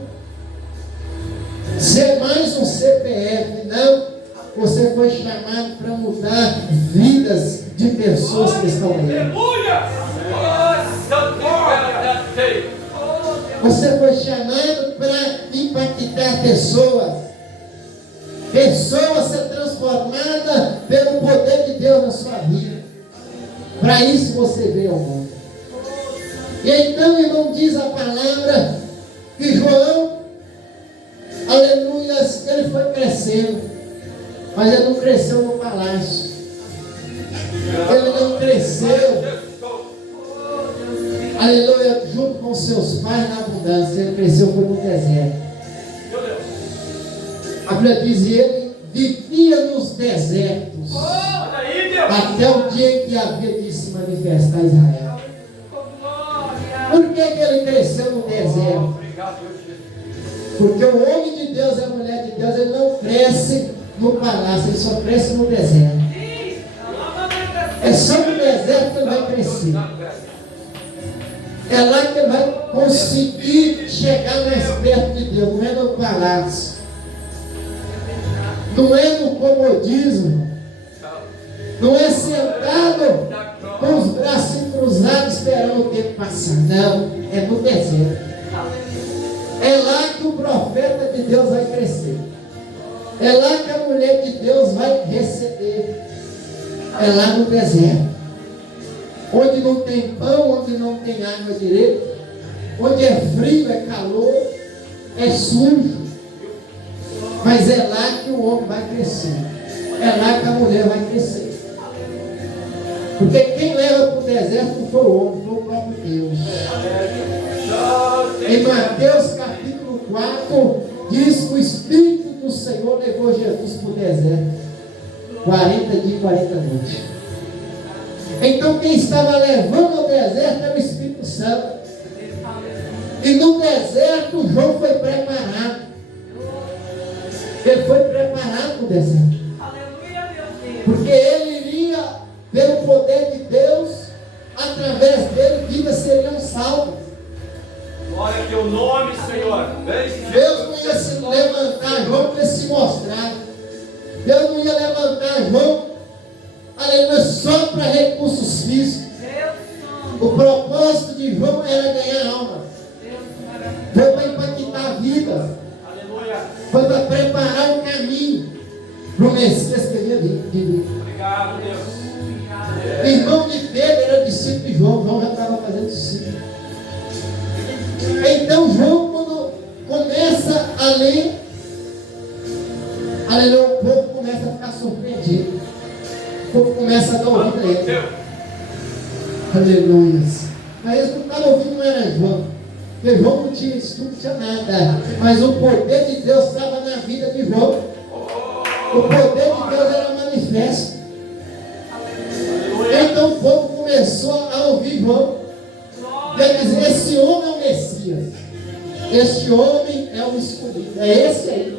ser mais um CPF, não. Você foi chamado para mudar vidas de pessoas que estão aí. Você foi chamado para impactar pessoas. Pessoas ser transformadas pelo poder de Deus na sua vida. Para isso você veio ao mundo. E então, irmão, diz a palavra que João, aleluia, ele foi crescendo, mas ele não cresceu no palácio. Ele não cresceu, aleluia, junto com seus pais na abundância. Ele cresceu como no deserto. A Bíblia diz que ele vivia nos desertos até o dia em que havia de se manifestar Israel. Por que ele cresceu no deserto? Porque o homem de Deus e a mulher de Deus, ele não cresce no palácio, ele só cresce no deserto. É só no deserto que ele vai crescer. É lá que ele vai conseguir chegar mais perto de Deus, não é no palácio. Não é no comodismo. Não é sentado com os braços cruzados esperando o tempo passar. Não, é no deserto. É lá que o profeta de Deus vai crescer. É lá que a mulher de Deus vai receber. É lá no deserto. Onde não tem pão, onde não tem água direita, onde é frio, é calor, é sujo. Mas é lá que o homem vai crescer. É lá que a mulher vai crescer. Porque quem leva para o deserto não foi o homem, foi o próprio Deus. Em Mateus capítulo 4, diz que o Espírito do Senhor levou Jesus para o deserto. 40 dias e 40 noites. Então quem estava levando ao deserto era o Espírito Santo. E no deserto João foi preparado. Ele foi preparado para o deserto. Porque ele iria, pelo poder de Deus, através dele, vidas seriam salvas. Glória a teu nome, Senhor. Deus não ia se levantar João para se mostrar. Deus não ia levantar João, aleluia, só para recursos físicos. O propósito de João era ganhar alma. Foi para impactar vidas. Foi para preparar o caminho para o Messias que havia vindo. Obrigado, Deus. Irmão de Pedro era discípulo de João. João já estava fazendo discípulo. Então João, quando começa a ler, aleluia, o povo começa a ficar surpreendido. O povo começa a dar ouvido a ele. Aleluia. Mas eles não estavam ouvindo, não era João. Porque João não tinha estudo, não tinha nada. Mas o poder de Deus estava na vida de João. O poder de Deus era manifesto. Então o povo começou a ouvir João. Quer dizer, esse homem é o Messias. Este homem é o escolhido. É esse aí.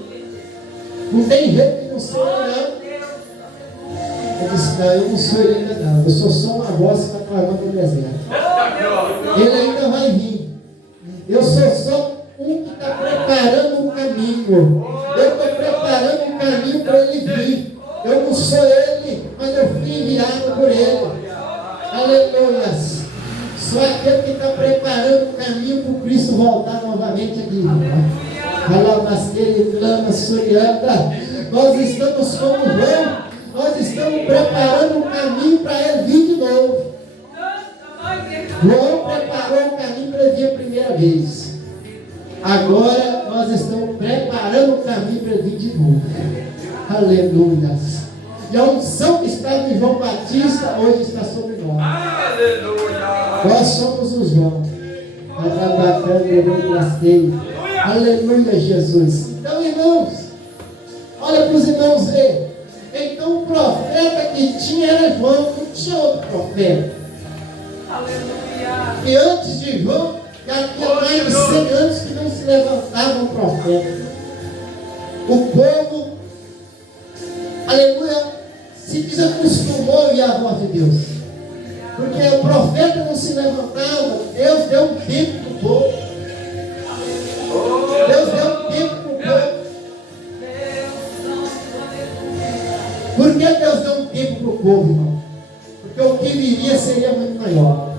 Não tem jeito de não ser ele, não. Eu disse, não, eu não sou ele ainda não. Eu sou só uma voz que está clamando no deserto. Ele ainda vai vir. Eu sou só um que está preparando o caminho. Eu estou preparando o caminho para ele vir. Eu não sou ele, mas eu fui enviado por ele. Aleluia. Só aquele que está preparando o caminho para o Cristo voltar novamente aqui. Nós estamos como João. Nós estamos preparando o caminho para ele vir de novo. João preparou o caminho para ele vir a primeira vez. Agora nós estamos preparando o caminho para ele vir de novo. Aleluia. E a unção que estava em João Batista hoje está sobre nós. Aleluia. Nós somos os João. Aleluia, Jesus. Então, irmãos, olha para os irmãos ver. Então o profeta que tinha era João, não tinha outro profeta. E antes de João, já havia mais de 100 anos que não se levantava um profeta. O povo, aleluia, se desacostumou a ouvir a voz de Deus. Porque o profeta não se levantava, Deus deu um tempo para o povo. Deus deu um tempo para o povo. Por que Deus deu um tempo para o povo, irmão? Porque o que viria seria muito maior.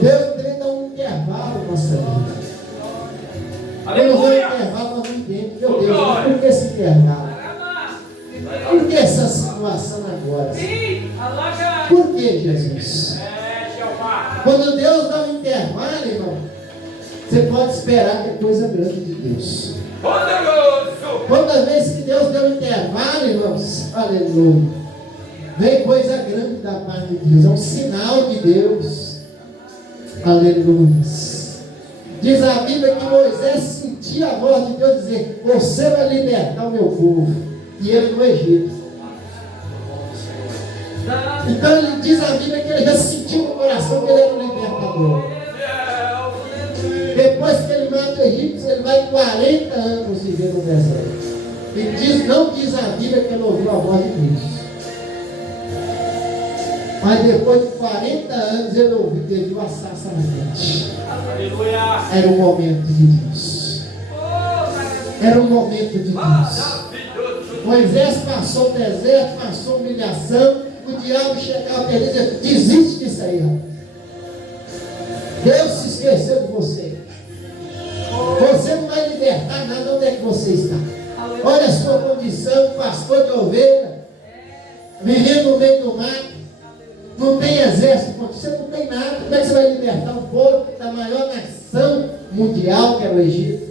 Deus tem dar um intervalo na nossa vida. Deus dá um intervalo, nós não entendemos. Meu Deus, mas por que esse intervalo? Por que essa situação agora? Por que, Jesus? É, Jeová. Quando Deus dá um intervalo, irmão, você pode esperar que é coisa grande de Deus. Poderoso. Toda vez que Deus deu um intervalo, irmãos, aleluia, vem coisa grande da parte de Deus. É um sinal de Deus. Aleluia. Diz a Bíblia que Moisés sentia a voz de Deus dizer: você vai libertar o meu povo. E ele no Egito. Então ele diz a Bíblia que ele já sentiu no coração que ele era o libertador. Depois que ele mata o Egito, ele vai 40 anos viver no deserto. E não diz a Bíblia que ele ouviu a voz de Deus. Mas depois de 40 anos ele ouviu, ele viu a sarça ardente. Aleluia. Era o momento de Deus. Era o momento de Deus. Moisés passou o deserto, passou humilhação. O diabo chegava para ele e dizia: desiste disso aí, rapaz. Deus se esqueceu de você. Você não vai libertar nada. Onde é que você está? Olha a sua condição, pastor de ovelha, vivendo no meio do mato, não tem exército, você não tem nada. Como é que você vai libertar o povo da maior nação mundial, que é o Egito?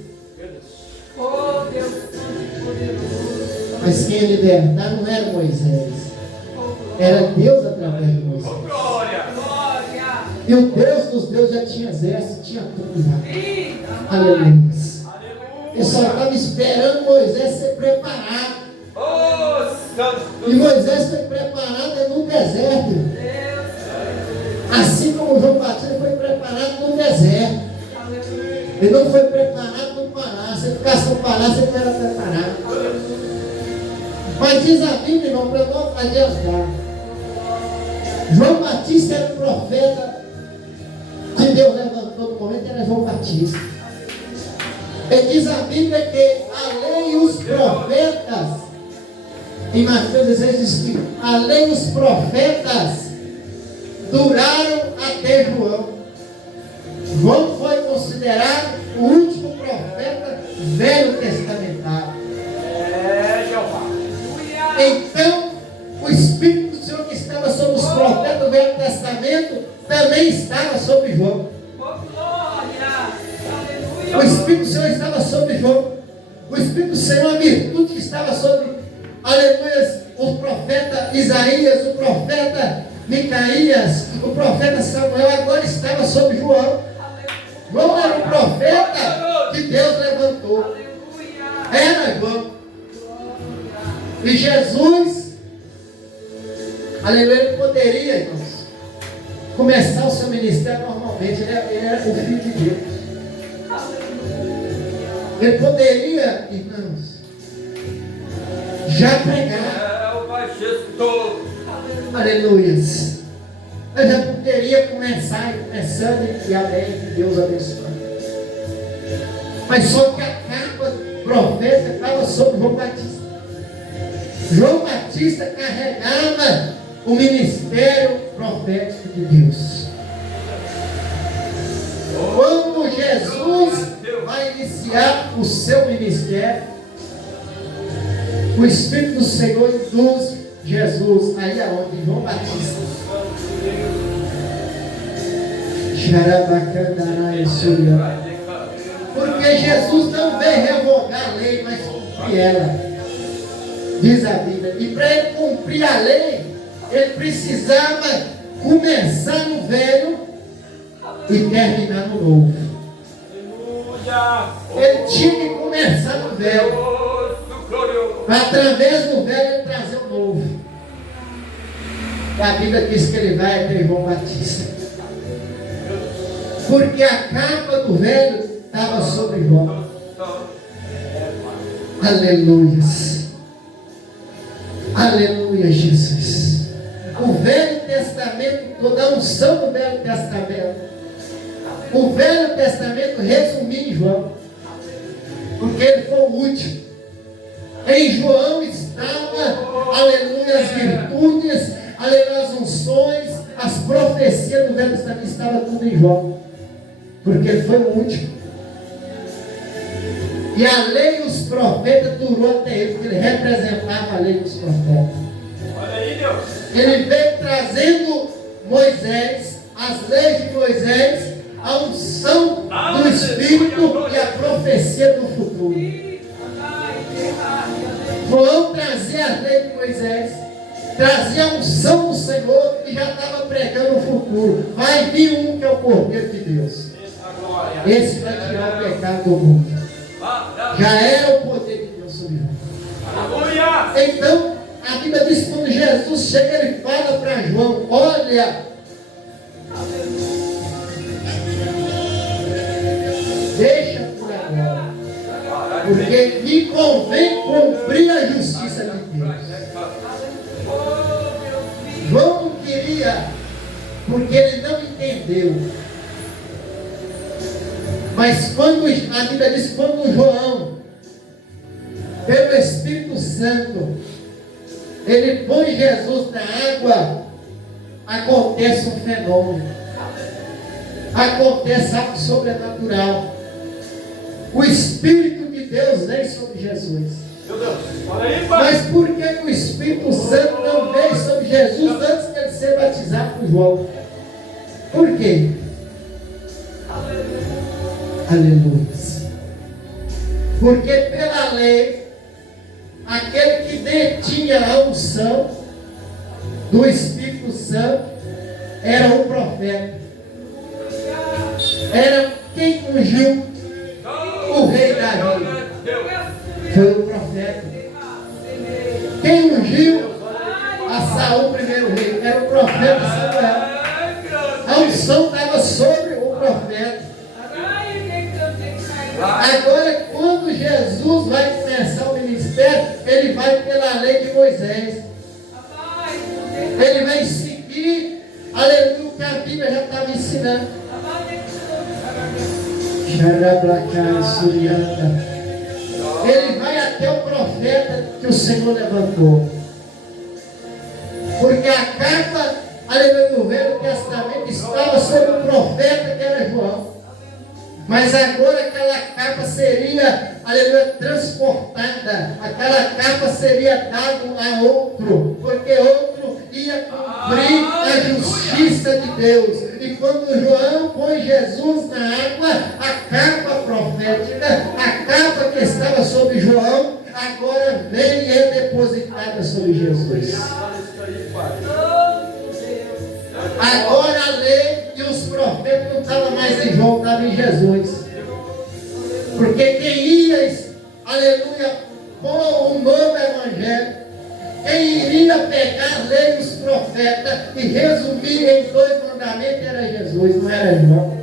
Mas quem ia libertar não era Moisés, era Deus através de Moisés. Glória. E o Deus dos deuses já tinha exército, tinha tudo já. Aleluia. Ele só estava esperando Moisés ser preparado. Oh, Santo. E Moisés foi preparado no deserto. Assim como João Batista foi preparado no deserto. Ele não foi preparado no palácio. Se ele ficasse no palácio, ele não era preparado. Mas diz a Bíblia, irmão, para não adiantar. João Batista era o profeta que Deus levantou no momento, era João Batista. Ele diz a Bíblia que a lei e os profetas, em Mateus 16 diz que a lei e os profetas duraram até João. João foi considerado o último profeta velho testamentário. É, Jeová. Então, o Espírito do Senhor que estava sobre os profetas do Velho Testamento também estava sobre João. O Espírito do Senhor estava sobre João. O Espírito do Senhor, a virtude que estava sobre, aleluia, o profeta Isaías, o profeta Micaías, o profeta Samuel, agora estava sobre João. João era o profeta que Deus levantou. Era João. E Jesus, aleluia, ele poderia, irmãos, começar o seu ministério normalmente. Ele era o Filho de Deus. Ele poderia, irmãos, já pregar. É o majestoso. Aleluia. Ele já poderia começar, começando, e amém, que Deus abençoe. Mas só que a capa profética estava sobre João Batista. João Batista carregava o ministério profético de Deus. Quando Jesus vai iniciar o seu ministério, o Espírito do Senhor induz Jesus aí aonde? João Batista. Porque Jesus não veio revogar a lei, mas cumprir ela. Diz a Bíblia. E para ele cumprir a lei, ele precisava começar no velho e terminar no novo. Ele tinha que começar no velho, para através do velho ele trazer o novo. A Bíblia diz que ele vai até João Batista, porque a capa do velho estava sobre João. Aleluia. Aleluia, Jesus. O Velho Testamento, toda a unção do Velho Testamento, o Velho Testamento resumiu em João, porque ele foi o último. Em João estava, aleluia, as virtudes, aleluia, as unções, as profecias do Velho Testamento, estava tudo em João, porque ele foi o último. E a lei e os profetas durou até ele, porque ele representava a lei e os profetas. Olha aí, Ele veio trazendo Moisés, as leis de Moisés, a unção do Espírito e a profecia do futuro. João trazia as leis de Moisés, trazia a unção do Senhor e já estava pregando o futuro. Vai vir um que é o Cordeiro de Deus. Esse vai tirar o pecado do mundo. Já era o poder de Deus sobre nós. Então, a Bíblia diz que quando Jesus chega, ele fala para João: olha, deixa por agora, porque me convém cumprir a justiça de Deus. João não queria, porque ele não entendeu. Mas quando a Bíblia diz, quando João, pelo Espírito Santo, ele põe Jesus na água, acontece um fenômeno, acontece algo sobrenatural. O Espírito de Deus vem sobre Jesus. Mas por que o Espírito Santo não veio sobre Jesus antes de ele ser batizado por João? Por quê? Aleluia. Porque pela lei, aquele que detinha a unção do Espírito Santo era o profeta. Era quem ungiu o rei Davi. Foi o profeta. Quem ungiu a Saul, primeiro rei, era o profeta Samuel. A unção estava sobre o profeta. Agora, quando Jesus vai começar o ministério, ele vai pela lei de Moisés. Ele vai seguir, aleluia, o que a Bíblia já estava ensinando. Ele vai até o profeta que o Senhor levantou. Porque a capa, aleluia, do Velho Testamento estava sobre o profeta que era João. Mas agora aquela capa seria, aleluia, transportada. Aquela capa seria dada a outro. Porque outro ia cumprir a justiça de Deus. E quando João põe Jesus na água, a capa profética, a capa que estava sobre João, agora vem e é depositada sobre Jesus. Agora a lei e os profetas não estavam mais em João, estavam em Jesus. Porque quem ia, aleluia, pôr um novo evangelho, quem iria pegar a lei e os profetas e resumir em 2 mandamentos era Jesus, não era João.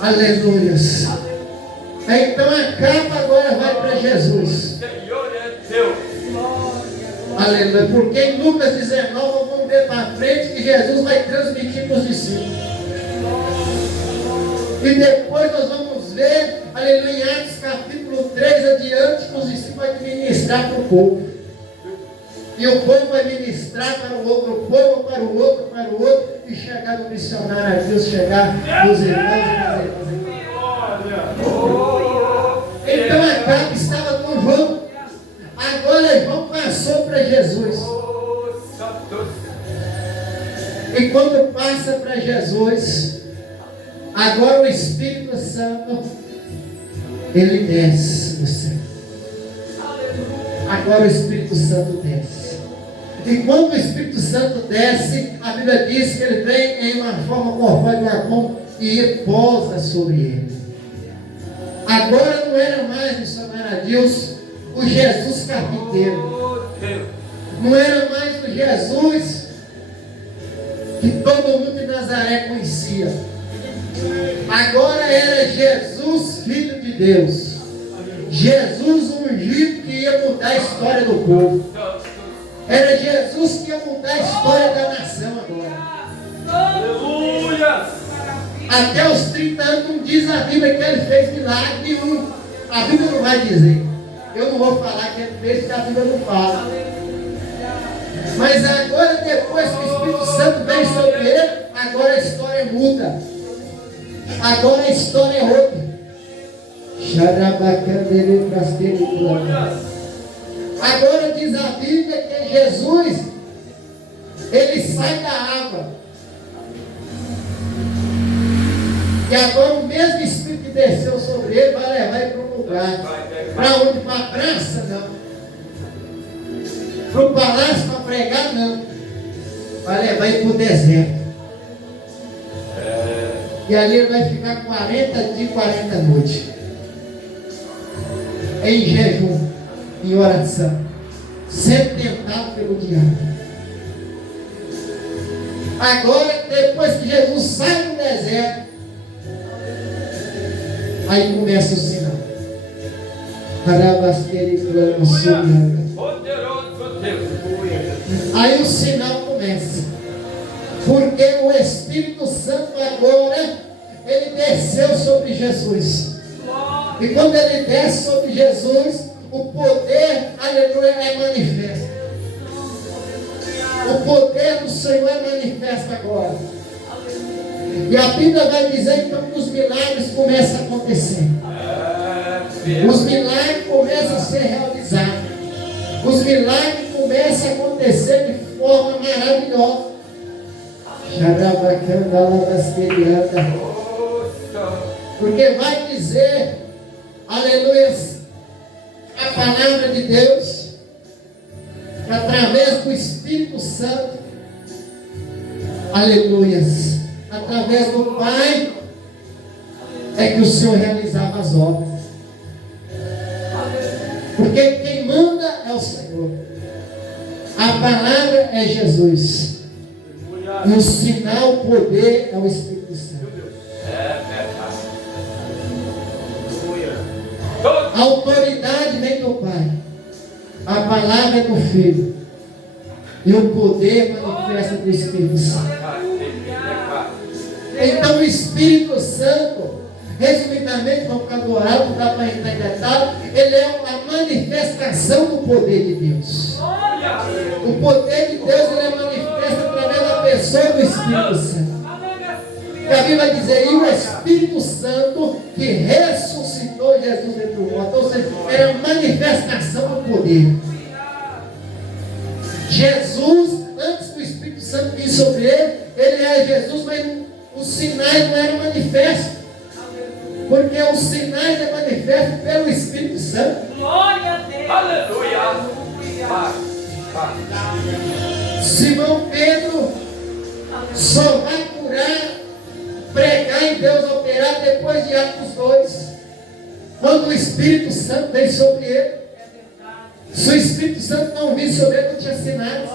Aleluia. Então a capa agora vai para Jesus. Aleluia. Porque em Lucas 19 vamos ver para frente que Jesus vai transmitir para os discípulos. E depois nós vamos ver, aleluia, em Atos capítulo 3 adiante, que os discípulos vão ministrar para o povo. E o povo vai ministrar para o outro povo, para o outro, para o outro, e chegar no missionário a Deus, chegar nos irmãos e nas irmãs. Então a capa estava com João. Agora João passou para Jesus. E quando passa para Jesus, agora o Espírito Santo, ele desce do céu. Agora o Espírito Santo desce. E quando o Espírito Santo desce, a Bíblia diz que ele vem em uma forma corpórea de uma pomba e posa sobre ele. Agora não era mais, missionário Adilson, o Jesus carpinteiro. Não era mais o Jesus que todo mundo de Nazaré conhecia. Agora era Jesus, Filho de Deus. Jesus ungido que ia mudar a história do povo. Era Jesus que ia mudar a história da nação agora. Aleluia! Até os 30 anos não diz a Bíblia que ele fez milagre nenhum. A Bíblia não vai dizer. Eu não vou falar que ele fez, porque a Bíblia não fala. Mas agora, depois que o Espírito Santo vem sobre ele, agora a história muda. Agora a história é outra. Agora diz a Bíblia que Jesus, ele sai da água. E agora o mesmo Espírito que desceu sobre ele vai levar ele para um lugar. Para onde? Para a praça? Não. Para o palácio para pregar? Não. Vai levar ele para o deserto. E ali ele vai ficar 40 dias, 40 noites. Em jejum, em oração. Sendo tentado pelo diabo. Agora, depois que Jesus sai do deserto, aí começa o sinal. Poderoso Deus. Aí o sinal começa. Porque o Espírito Santo agora, ele desceu sobre Jesus. E quando ele desce sobre Jesus, o poder, aleluia, é manifesto. O poder do Senhor é manifesto agora. E a Bíblia vai dizer então que os milagres começam a acontecer. Os milagres começam a ser realizados. Os milagres começam a acontecer de forma maravilhosa. Porque vai dizer, aleluia, a palavra de Deus, que através do Espírito Santo, aleluia, através do Pai, é que o Senhor realizava as obras. Porque quem manda é o Senhor. A palavra é Jesus. E o sinal, o poder é o Espírito Santo. A autoridade vem do Pai. A palavra é do Filho. E o poder manifesta do Espírito Santo. Então o Espírito Santo, resumidamente, vamos ficar do oral, não dá para entrar em detalhe, ele é a manifestação do poder de Deus. O poder de Deus ele é manifesto através da pessoa do Espírito Santo. E a Bíblia vai dizer, e o Espírito Santo que ressuscitou Jesus dentre os mortos. Ou seja, é a manifestação do poder. Jesus, antes do Espírito Santo vir sobre ele é Jesus, mas os sinais não eram manifestos. Porque os sinais é manifesto pelo Espírito Santo. Glória a Deus. Aleluia. Simão Pedro só vai curar, pregar em Deus, operar depois de Atos 2. Quando o Espírito Santo vem sobre ele. Se o Espírito Santo não vir sobre ele, não tinha sinais.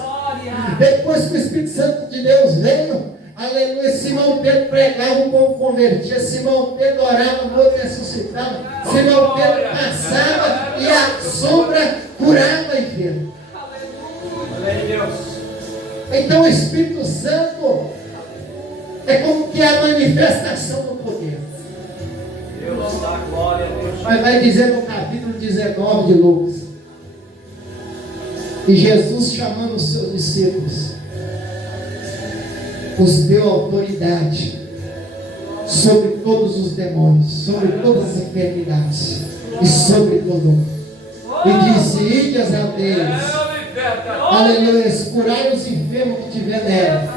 Depois que o Espírito Santo de Deus veio, aleluia, Simão Pedro pregava, o povo convertia. Simão Pedro orava, o outro ressuscitava. Simão Pedro passava e a sombra curava a enfermo. Então o Espírito Santo é como que a manifestação do poder. Deus dá glória a Deus. Mas vai dizer no capítulo 19 de Lucas. E Jesus, chamando os seus discípulos, os deu autoridade sobre todos os demônios, sobre todas as enfermidades e sobre todo mundo. E disse: ide às aldeias, aleluia, curai os enfermos que tiver nela,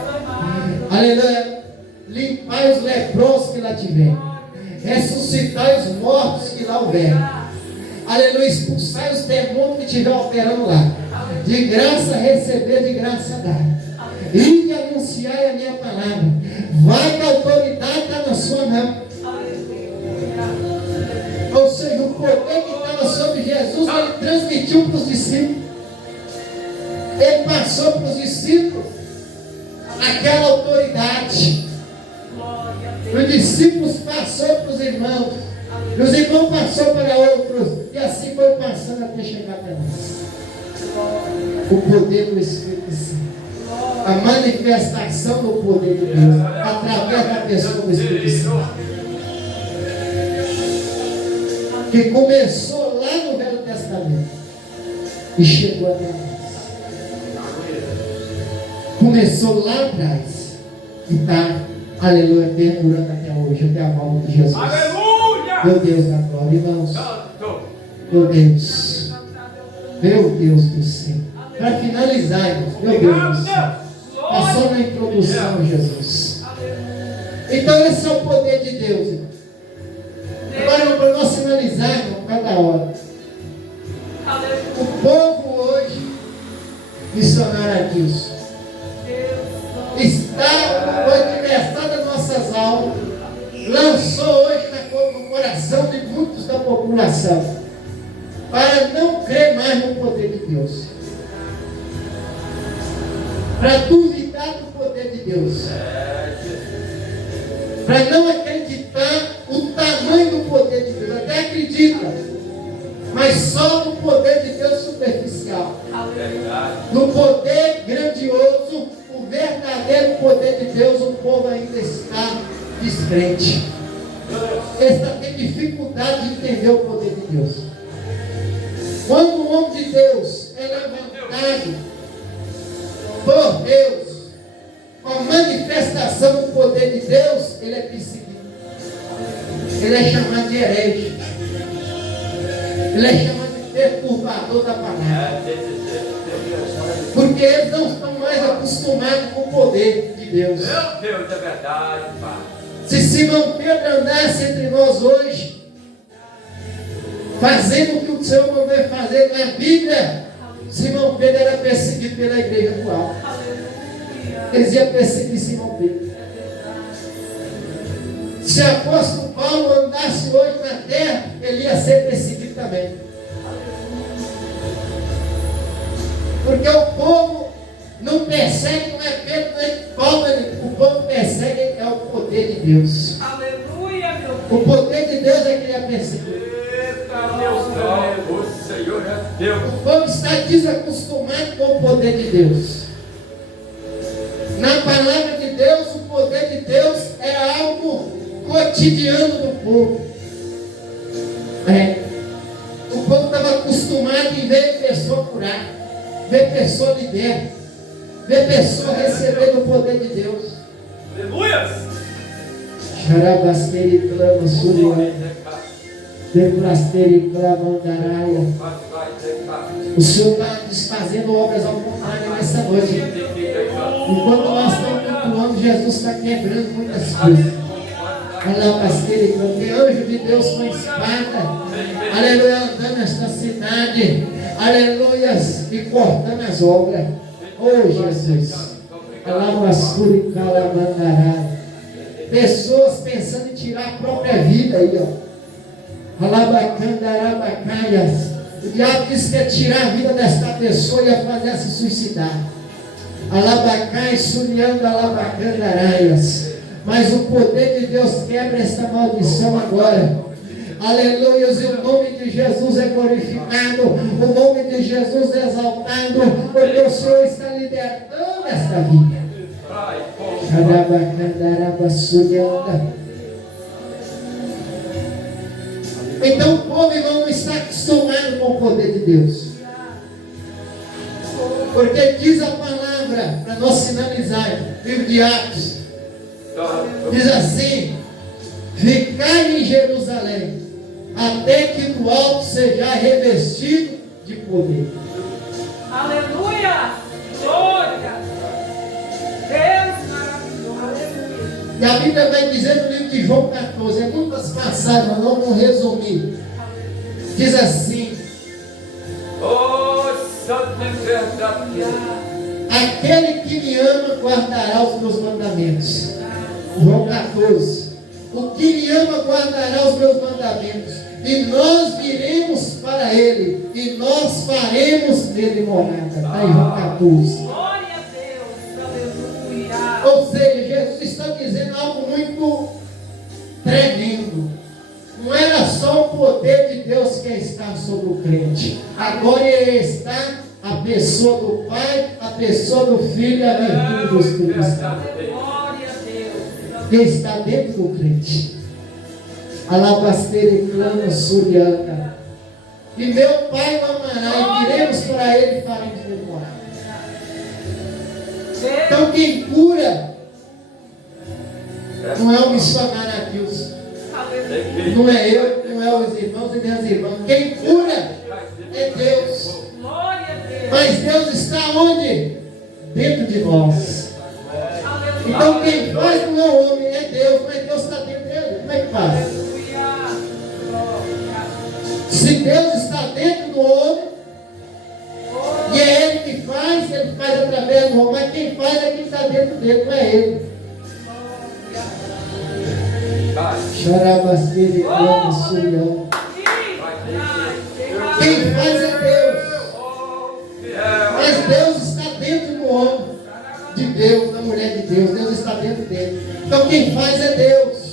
aleluia, limpai os leprosos que lá tiver, ressuscitai os mortos que lá houver, aleluia, expulsai os demônios que estiver operando lá. De graça receber, de graça dar. Ide anunciar a minha palavra. Vai que a autoridade está na sua mão. Ou seja, o poder que estava sobre Jesus, ele transmitiu para os discípulos. Ele passou para os discípulos aquela autoridade. Os discípulos passaram para os irmãos. E os irmãos passaram para outros. E assim foi passando até chegar até nós. O poder do Espírito Santo. A manifestação do poder de Deus através da pessoa do Espírito Santo, que começou lá no Velho Testamento e chegou até nós. Começou lá atrás e está, aleluia, perdurando até hoje, até a volta de Jesus. Aleluia! Meu Deus da glória, irmãos. Meu Deus. Meu Deus do céu. Para finalizar, irmãos, meu Deus do céu. Está só na introdução, Jesus. Então esse é o poder de Deus, irmão. Agora, para nós finalizarmos cada hora. O povo hoje, missionário Adilson, está no aniversário das nossas aulas, lançou hoje no coração de muitos da população, para não crer mais no poder de Deus, para duvidar do poder de Deus, para não acreditar o tamanho do poder de Deus. Até acredita, mas só no poder de Deus superficial. No poder grandioso, o verdadeiro poder de Deus, o povo ainda está descrente. Está tendo dificuldade de entender o poder de Deus. Quando o homem de Deus é levantado por Deus, com a manifestação do poder de Deus, ele é perseguido. Ele é chamado de herege. Ele é chamado de perturbador da palavra. Porque eles não estão mais acostumados com o poder de Deus. Meu Deus, é verdade, Pai. Se Simão Pedro andasse entre nós hoje, fazendo o que o Senhor mandou fazer na Bíblia, Simão Pedro era perseguido pela igreja atual. Eles iam perseguir Simão Pedro. Se o apóstolo Paulo andasse hoje na terra, ele ia ser perseguido também. Porque o povo não persegue, não é Pedro, não é Paulo, o povo persegue é o poder de Deus. Aleluia, meu Deus. O poder de Deus é que ele é perseguido. Eita, Deus, o Senhor é Deus. O povo está desacostumado com o poder de Deus. Na palavra de Deus, o poder de Deus é algo cotidiano do povo. O povo estava acostumado em ver pessoa curar, ver pessoa liberta, ver pessoa receber o poder de Deus. Aleluia. Xarabasteri clama suriana, deplasteri clama andaraia. O Senhor está desfazendo obras ao contrário nessa noite. Enquanto nós estamos cultuando, Jesus está quebrando muitas coisas. Tem anjo de Deus com espada, aleluia, andando nesta cidade, aleluia, e cortando as obras. Oh Jesus, pessoas pensando em tirar a própria vida aí, ó. Alabacandarabacaias. O diabo disse que ia tirar a vida desta pessoa e ia fazer ela se suicidar. Alabacai, suriando, alabacandaraias. Mas o poder de Deus quebra esta maldição agora. Aleluia, o nome de Jesus é glorificado, o nome de Jesus é exaltado, porque o Senhor está libertando esta vida. Então o povo, irmão, não está acostumado com o poder de Deus. Porque diz a palavra, para nós finalizar, livro de Atos, diz assim: ficai em Jerusalém, até que do alto seja revestido de poder. Aleluia! Glória! Deus maravilhoso! Aleluia! E a Bíblia vai dizer no livro de João 14, é muitas passagens, mas não vou resumir. Diz assim: Oh, santo e verdadeiro. aquele que me ama guardará os meus mandamentos. João 14. O que me ama guardará os meus mandamentos, e nós viremos para ele, e nós faremos nele morada. Está em João 14. Glória a Deus! Aleluia! Ou seja, Jesus está dizendo algo muito tremendo. Não era só o poder de Deus que está sobre o crente. Agora ele está a pessoa do Pai, a pessoa do Filho e a virtude do Espírito Santo. Glória a Deus! Que está dentro do crente. Alabasteira e clama suriana. E meu Pai o amará, e viremos para ele e faremos dele morada. Então quem cura não é o missionário Adilson, não é eu, não é os irmãos e minhas irmãs. Quem cura é Deus. Então quem faz não é o homem, é Deus, mas Deus está dentro dele. Como é que faz? Se Deus está dentro do homem, e é Ele que faz, Ele faz através do homem, mas quem faz é quem está dentro dele, não é Ele. Xarabasqueire, clama, surião. Quem faz é Deus. Mas Deus está dentro do homem, de Deus, da mulher de Deus. Deus está dentro dele. Então quem faz é Deus.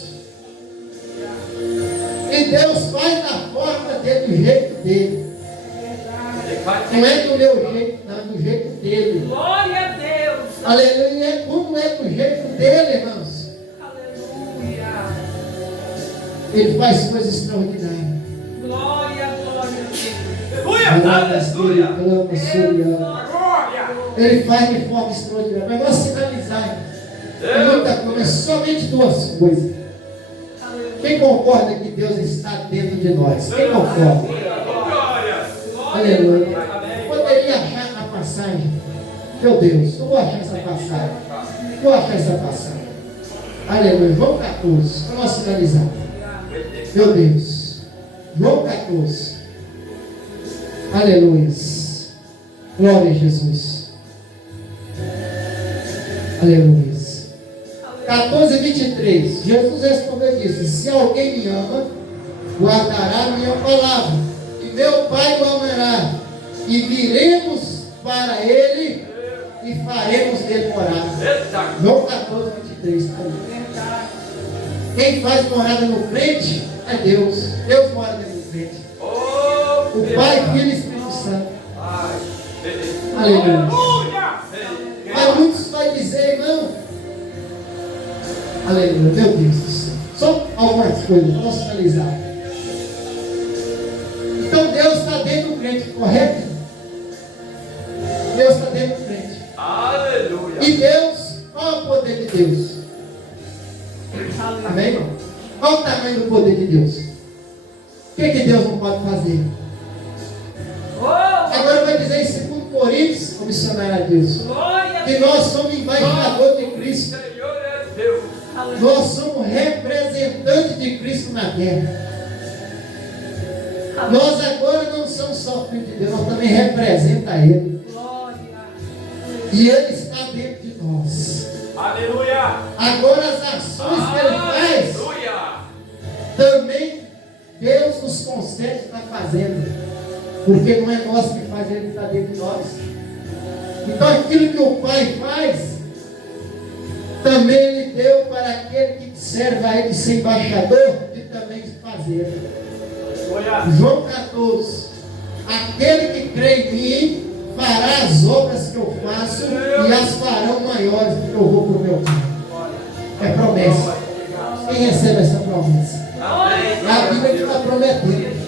E Deus faz da forma dele, do jeito dele. Não é do meu jeito, não, do jeito dele. Glória a Deus. Aleluia. Como é do jeito dele, irmãos? Aleluia. Ele faz coisas extraordinárias. Glória a Deus. Ele faz de forma extraordinária. Mas nós finalizar. É muita coisa, mas somente duas coisas. Quem concorda que Deus está dentro de nós? Quem concorda? Aleluia. Poderia achar a passagem. Meu Deus, eu vou achar essa passagem. Vou achar essa passagem. Aleluia. João 14. Para nós finalizar. Meu Deus. João 14. Aleluia. Glória a Jesus. Aleluia. 14:23. Jesus respondeu e disse: se alguém me ama, guardará a minha palavra, e meu Pai o amará, e viremos para ele e faremos dele morada. João 14:23. Quem faz morada no crente é Deus. Deus mora dentro do crente. O Pai, Filho e Espírito Santo. Aleluia. Mas muitos vão dizer, irmão. Aleluia, meu Deus do céu. Só algumas coisas, vamos finalizar. Então Deus está dentro do crente, correto? Deus está dentro do crente. Aleluia. E Deus, qual é o poder de Deus? Amém, irmão? Qual o tamanho do poder de Deus? O que Deus não pode fazer? Agora vai dizer em 2 Coríntios, o missionário a Deus, que nós somos embaixadores de Cristo. Nós somos representantes de Cristo na terra. Nós agora não somos só filhos de Deus, nós também representamos Ele. E Ele está dentro de nós. Aleluia. Agora as ações que Ele faz, também Deus nos concede estar fazendo. Porque não é nós que faz, Ele está dentro de nós. Então aquilo que o Pai faz, também Ele deu para aquele que serve a Ele ser embaixador e também fazer. João 14. Aquele que crê em mim fará as obras que eu faço e as farão maiores, porque eu vou para o meu Pai. É promessa. Quem recebe essa promessa? É a Bíblia que está prometendo.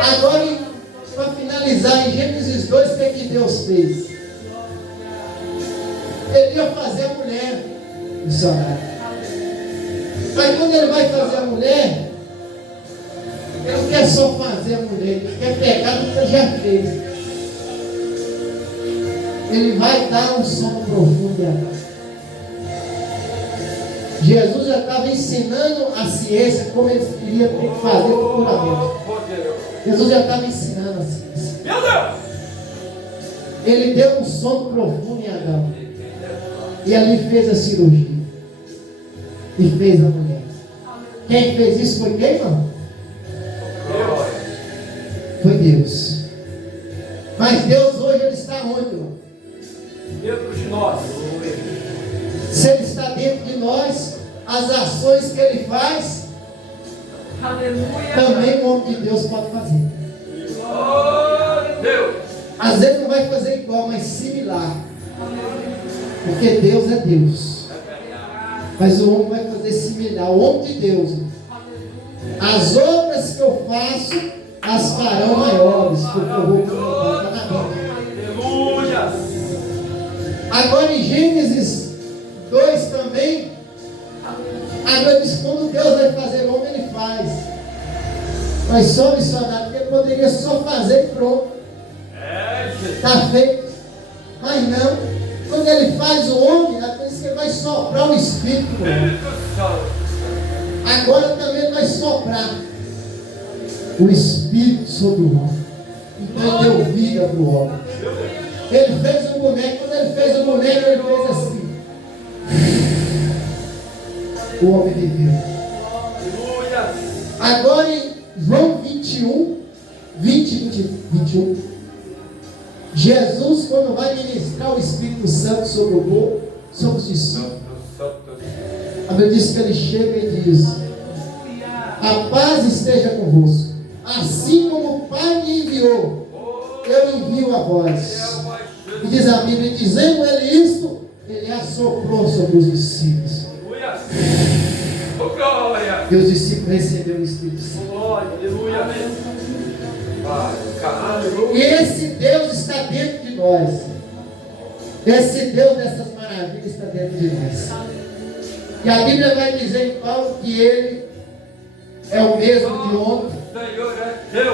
Agora, para finalizar, em Gênesis 2, o que Deus fez? Ele ia fazer a mulher missionária. Mas quando ele vai fazer a mulher, ele não quer só fazer a mulher, ele quer pegar do que ele já fez. Ele vai dar um sono profundo e agora. Jesus já estava ensinando a ciência como ele queria ter que fazer futuramente. Jesus já estava ensinando a ciência. Meu Deus! Ele deu um sono profundo em Adão. E ali fez a cirurgia. E fez a mulher. Quem fez isso foi quem, irmão? Foi Deus. Mas Deus hoje ele está onde, irmão? Dentro de nós. Se Ele está dentro de nós, as ações que Ele faz, também o homem de Deus pode fazer. Oh, Deus! Às vezes não vai fazer igual, mas similar. Porque Deus é Deus. Mas o homem vai fazer similar. O homem de Deus. As obras que eu faço, as farão maiores, porque eu vou para o meu Pai. Está na Bíblia. Aleluia! Agora em Gênesis 2 também, agora diz quando Deus vai fazer o homem, Ele faz. Mas só missionário, porque Ele poderia só fazer e pronto. Está feito. Mas não. Quando ele faz o homem, depois que ele vai soprar o Espírito no homem. Agora também ele vai soprar o Espírito sobre o homem. Então ele deu vida para o homem. Ele fez um boneco. Quando ele fez o boneco, ele fez assim. O homem viveu. Agora em João 21, 21, Jesus, quando vai ministrar o Espírito Santo sobre o povo, sobre os discípulos, a Bíblia diz que ele chega e diz: a paz esteja convosco. Assim como o Pai me enviou, eu envio a vós. E diz a Bíblia, dizendo ele isto, ele assoprou sobre os discípulos. E os discípulos receberam o Espírito Santo. E esse Deus está dentro de nós. Esse Deus dessas maravilhas está dentro de nós. E a Bíblia vai dizer em Paulo que ele é o mesmo de ontem,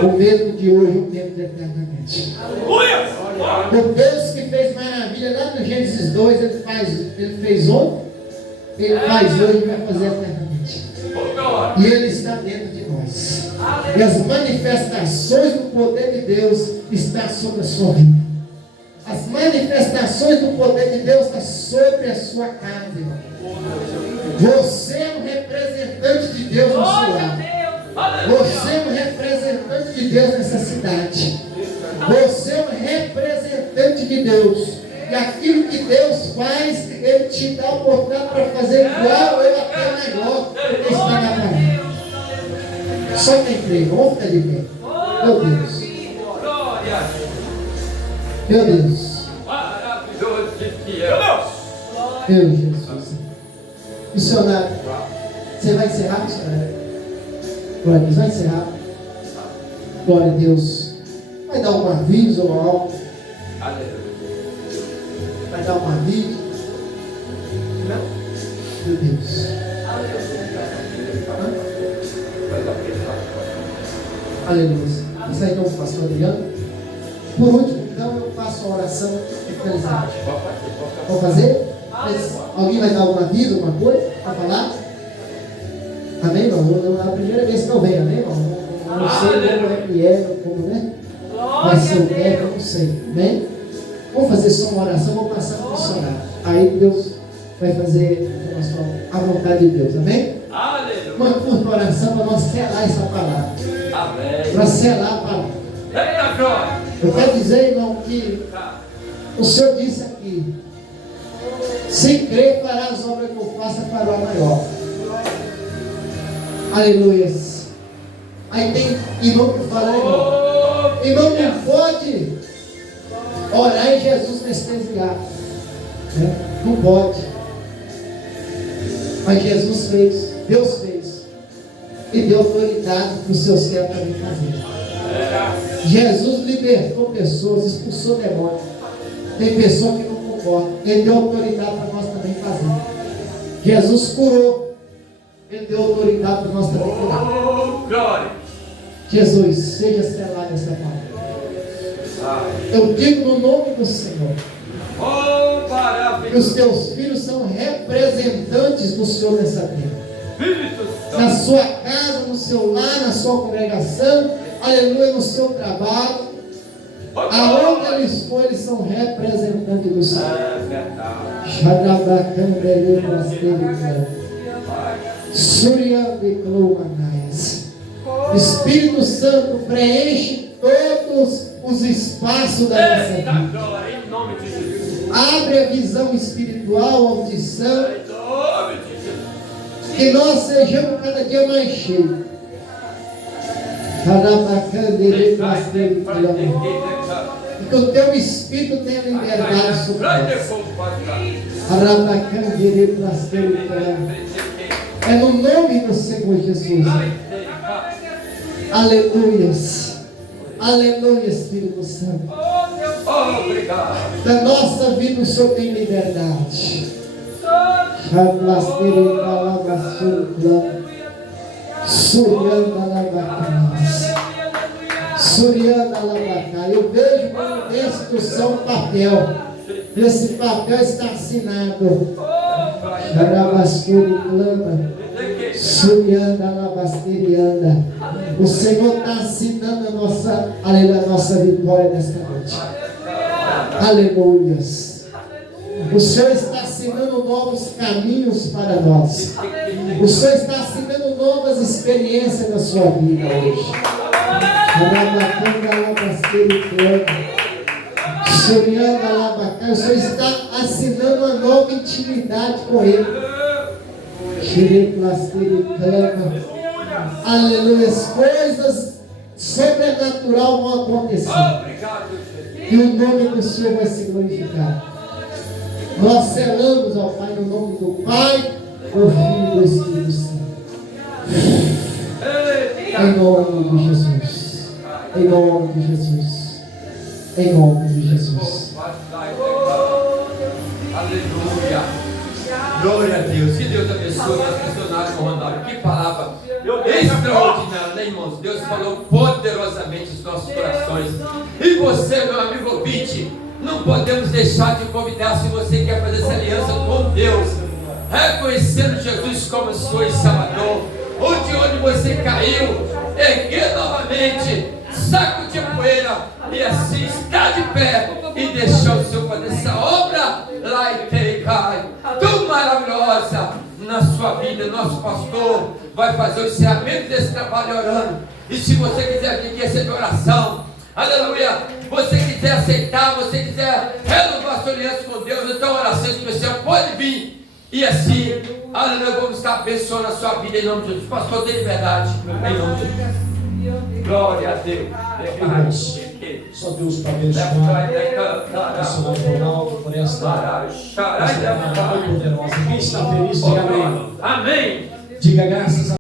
o mesmo de hoje, o mesmo de eternamente. O Deus que fez maravilha lá no Gênesis 2, ele fez ontem, ele faz hoje e vai fazer eternamente. E ele está dentro de nós. E as manifestações do poder de Deus estão sobre a sua vida. As manifestações do poder de Deus estão sobre a sua casa, irmão. Você é um representante de Deus no seu lar. Você é um representante de Deus nessa cidade. Você é um representante de Deus. E aquilo que Deus faz, Ele te dá a oportunidade para fazer igual ou até melhor, porque está na palavra. Só quem crê, vamos ficar de pé. Meu Deus. Meu Deus. Meu Jesus. Missionário, você vai encerrar, missionário? Glória a Deus, vai encerrar. Glória a Deus. Vai dar um aviso ou algo? Vai dar um aviso? Não? Meu Deus. Aleluia. Isso aí então, pastor Adriano. Por último, então, eu faço a oração de finalizar. Vou fazer? Mas alguém vai dar algum aviso, alguma coisa para falar? Amém, irmão? É a primeira vez que eu venho, amém, irmão? Eu não sei como é que é, como, né? Vai ser o tempo, eu não sei, amém? Vamos fazer só uma oração, vamos passar para o missionário. Aí Deus vai fazer a vontade de Deus, amém? Uma curta oração para nós selar essa palavra. Amém. Para selar a palavra. Eu quero dizer, irmão, que o Senhor disse aqui: sem crer, fará as obras que eu faço, fará maior. Aleluia. Aí tem irmão que fala, irmão não pode orar e Jesus anestesiar, né? Não pode. Mas Jesus fez, Deus fez, e deu autoridade para os seus servos também fazer. Jesus libertou pessoas, expulsou demônios. Tem pessoa que não concorda, Ele deu autoridade para nós também fazer. Jesus curou, Ele deu autoridade para nós também curar. Jesus, seja selado essa palavra. Eu digo no nome do Senhor, que os teus filhos são representantes do Senhor nessa terra. Na sua casa, no seu lar, na sua congregação, aleluia, no seu trabalho, aonde eles forem, eles são representantes do Senhor. Espírito Santo, preenche todos os espaços da nossa vida. Abre a visão espiritual, a audição, que nós sejamos cada dia mais cheios. E que o teu Espírito tenha liberdade sobre nós. É no nome do Senhor Jesus. Aleluias. Aleluia, Espírito Santo. Da nossa vida o Senhor tem liberdade. Eu vejo como instrução papel. Esse papel está assinado. Jarabasturi clama. Surianda, alabasterianda. O Senhor está assinando a nossa vitória nesta noite. Aleluias. O Senhor está assinando novos caminhos para nós. O Senhor está assinando novas experiências na sua vida hoje. O Senhor está assinando uma nova intimidade com Ele. Aleluia. As coisas sobrenaturais vão acontecer. E o nome do Senhor vai se glorificar. Nós selamos ao Pai no nome do Pai, do Filho e do Espírito Santo. Em nome de Jesus. Em nome de Jesus. Em nome de Jesus. Aleluia. Glória a Deus. Que Deus abençoe o missionário Ronaldo. Que palavra extraordinária, né, irmãos? Deus falou poderosamente nos nossos corações. E você, meu amigo ouvinte, não podemos deixar de convidar, se você quer fazer essa aliança com Deus, reconhecendo Jesus como Senhor e Salvador, ou de onde você caiu, erguer novamente, sacudir a poeira e assim estar de pé e deixar o Senhor fazer essa obra lá em Teicai, tão maravilhosa na sua vida. Nosso pastor vai fazer o encerramento desse trabalho orando. E se você quiser aqui receber oração, aleluia, você quiser aceitar, você quiser renovar sua aliança com Deus, então a oração especial pode vir. E assim, aleluia, vamos estar abençoando a sua vida em nome de Jesus. Pastor, tem liberdade em nome de Jesus. Glória a Deus. Só Deus para abençoar. Missionário Ronaldo por esta poderosa. Quem está feliz, diga amém. Amém. Diga graças a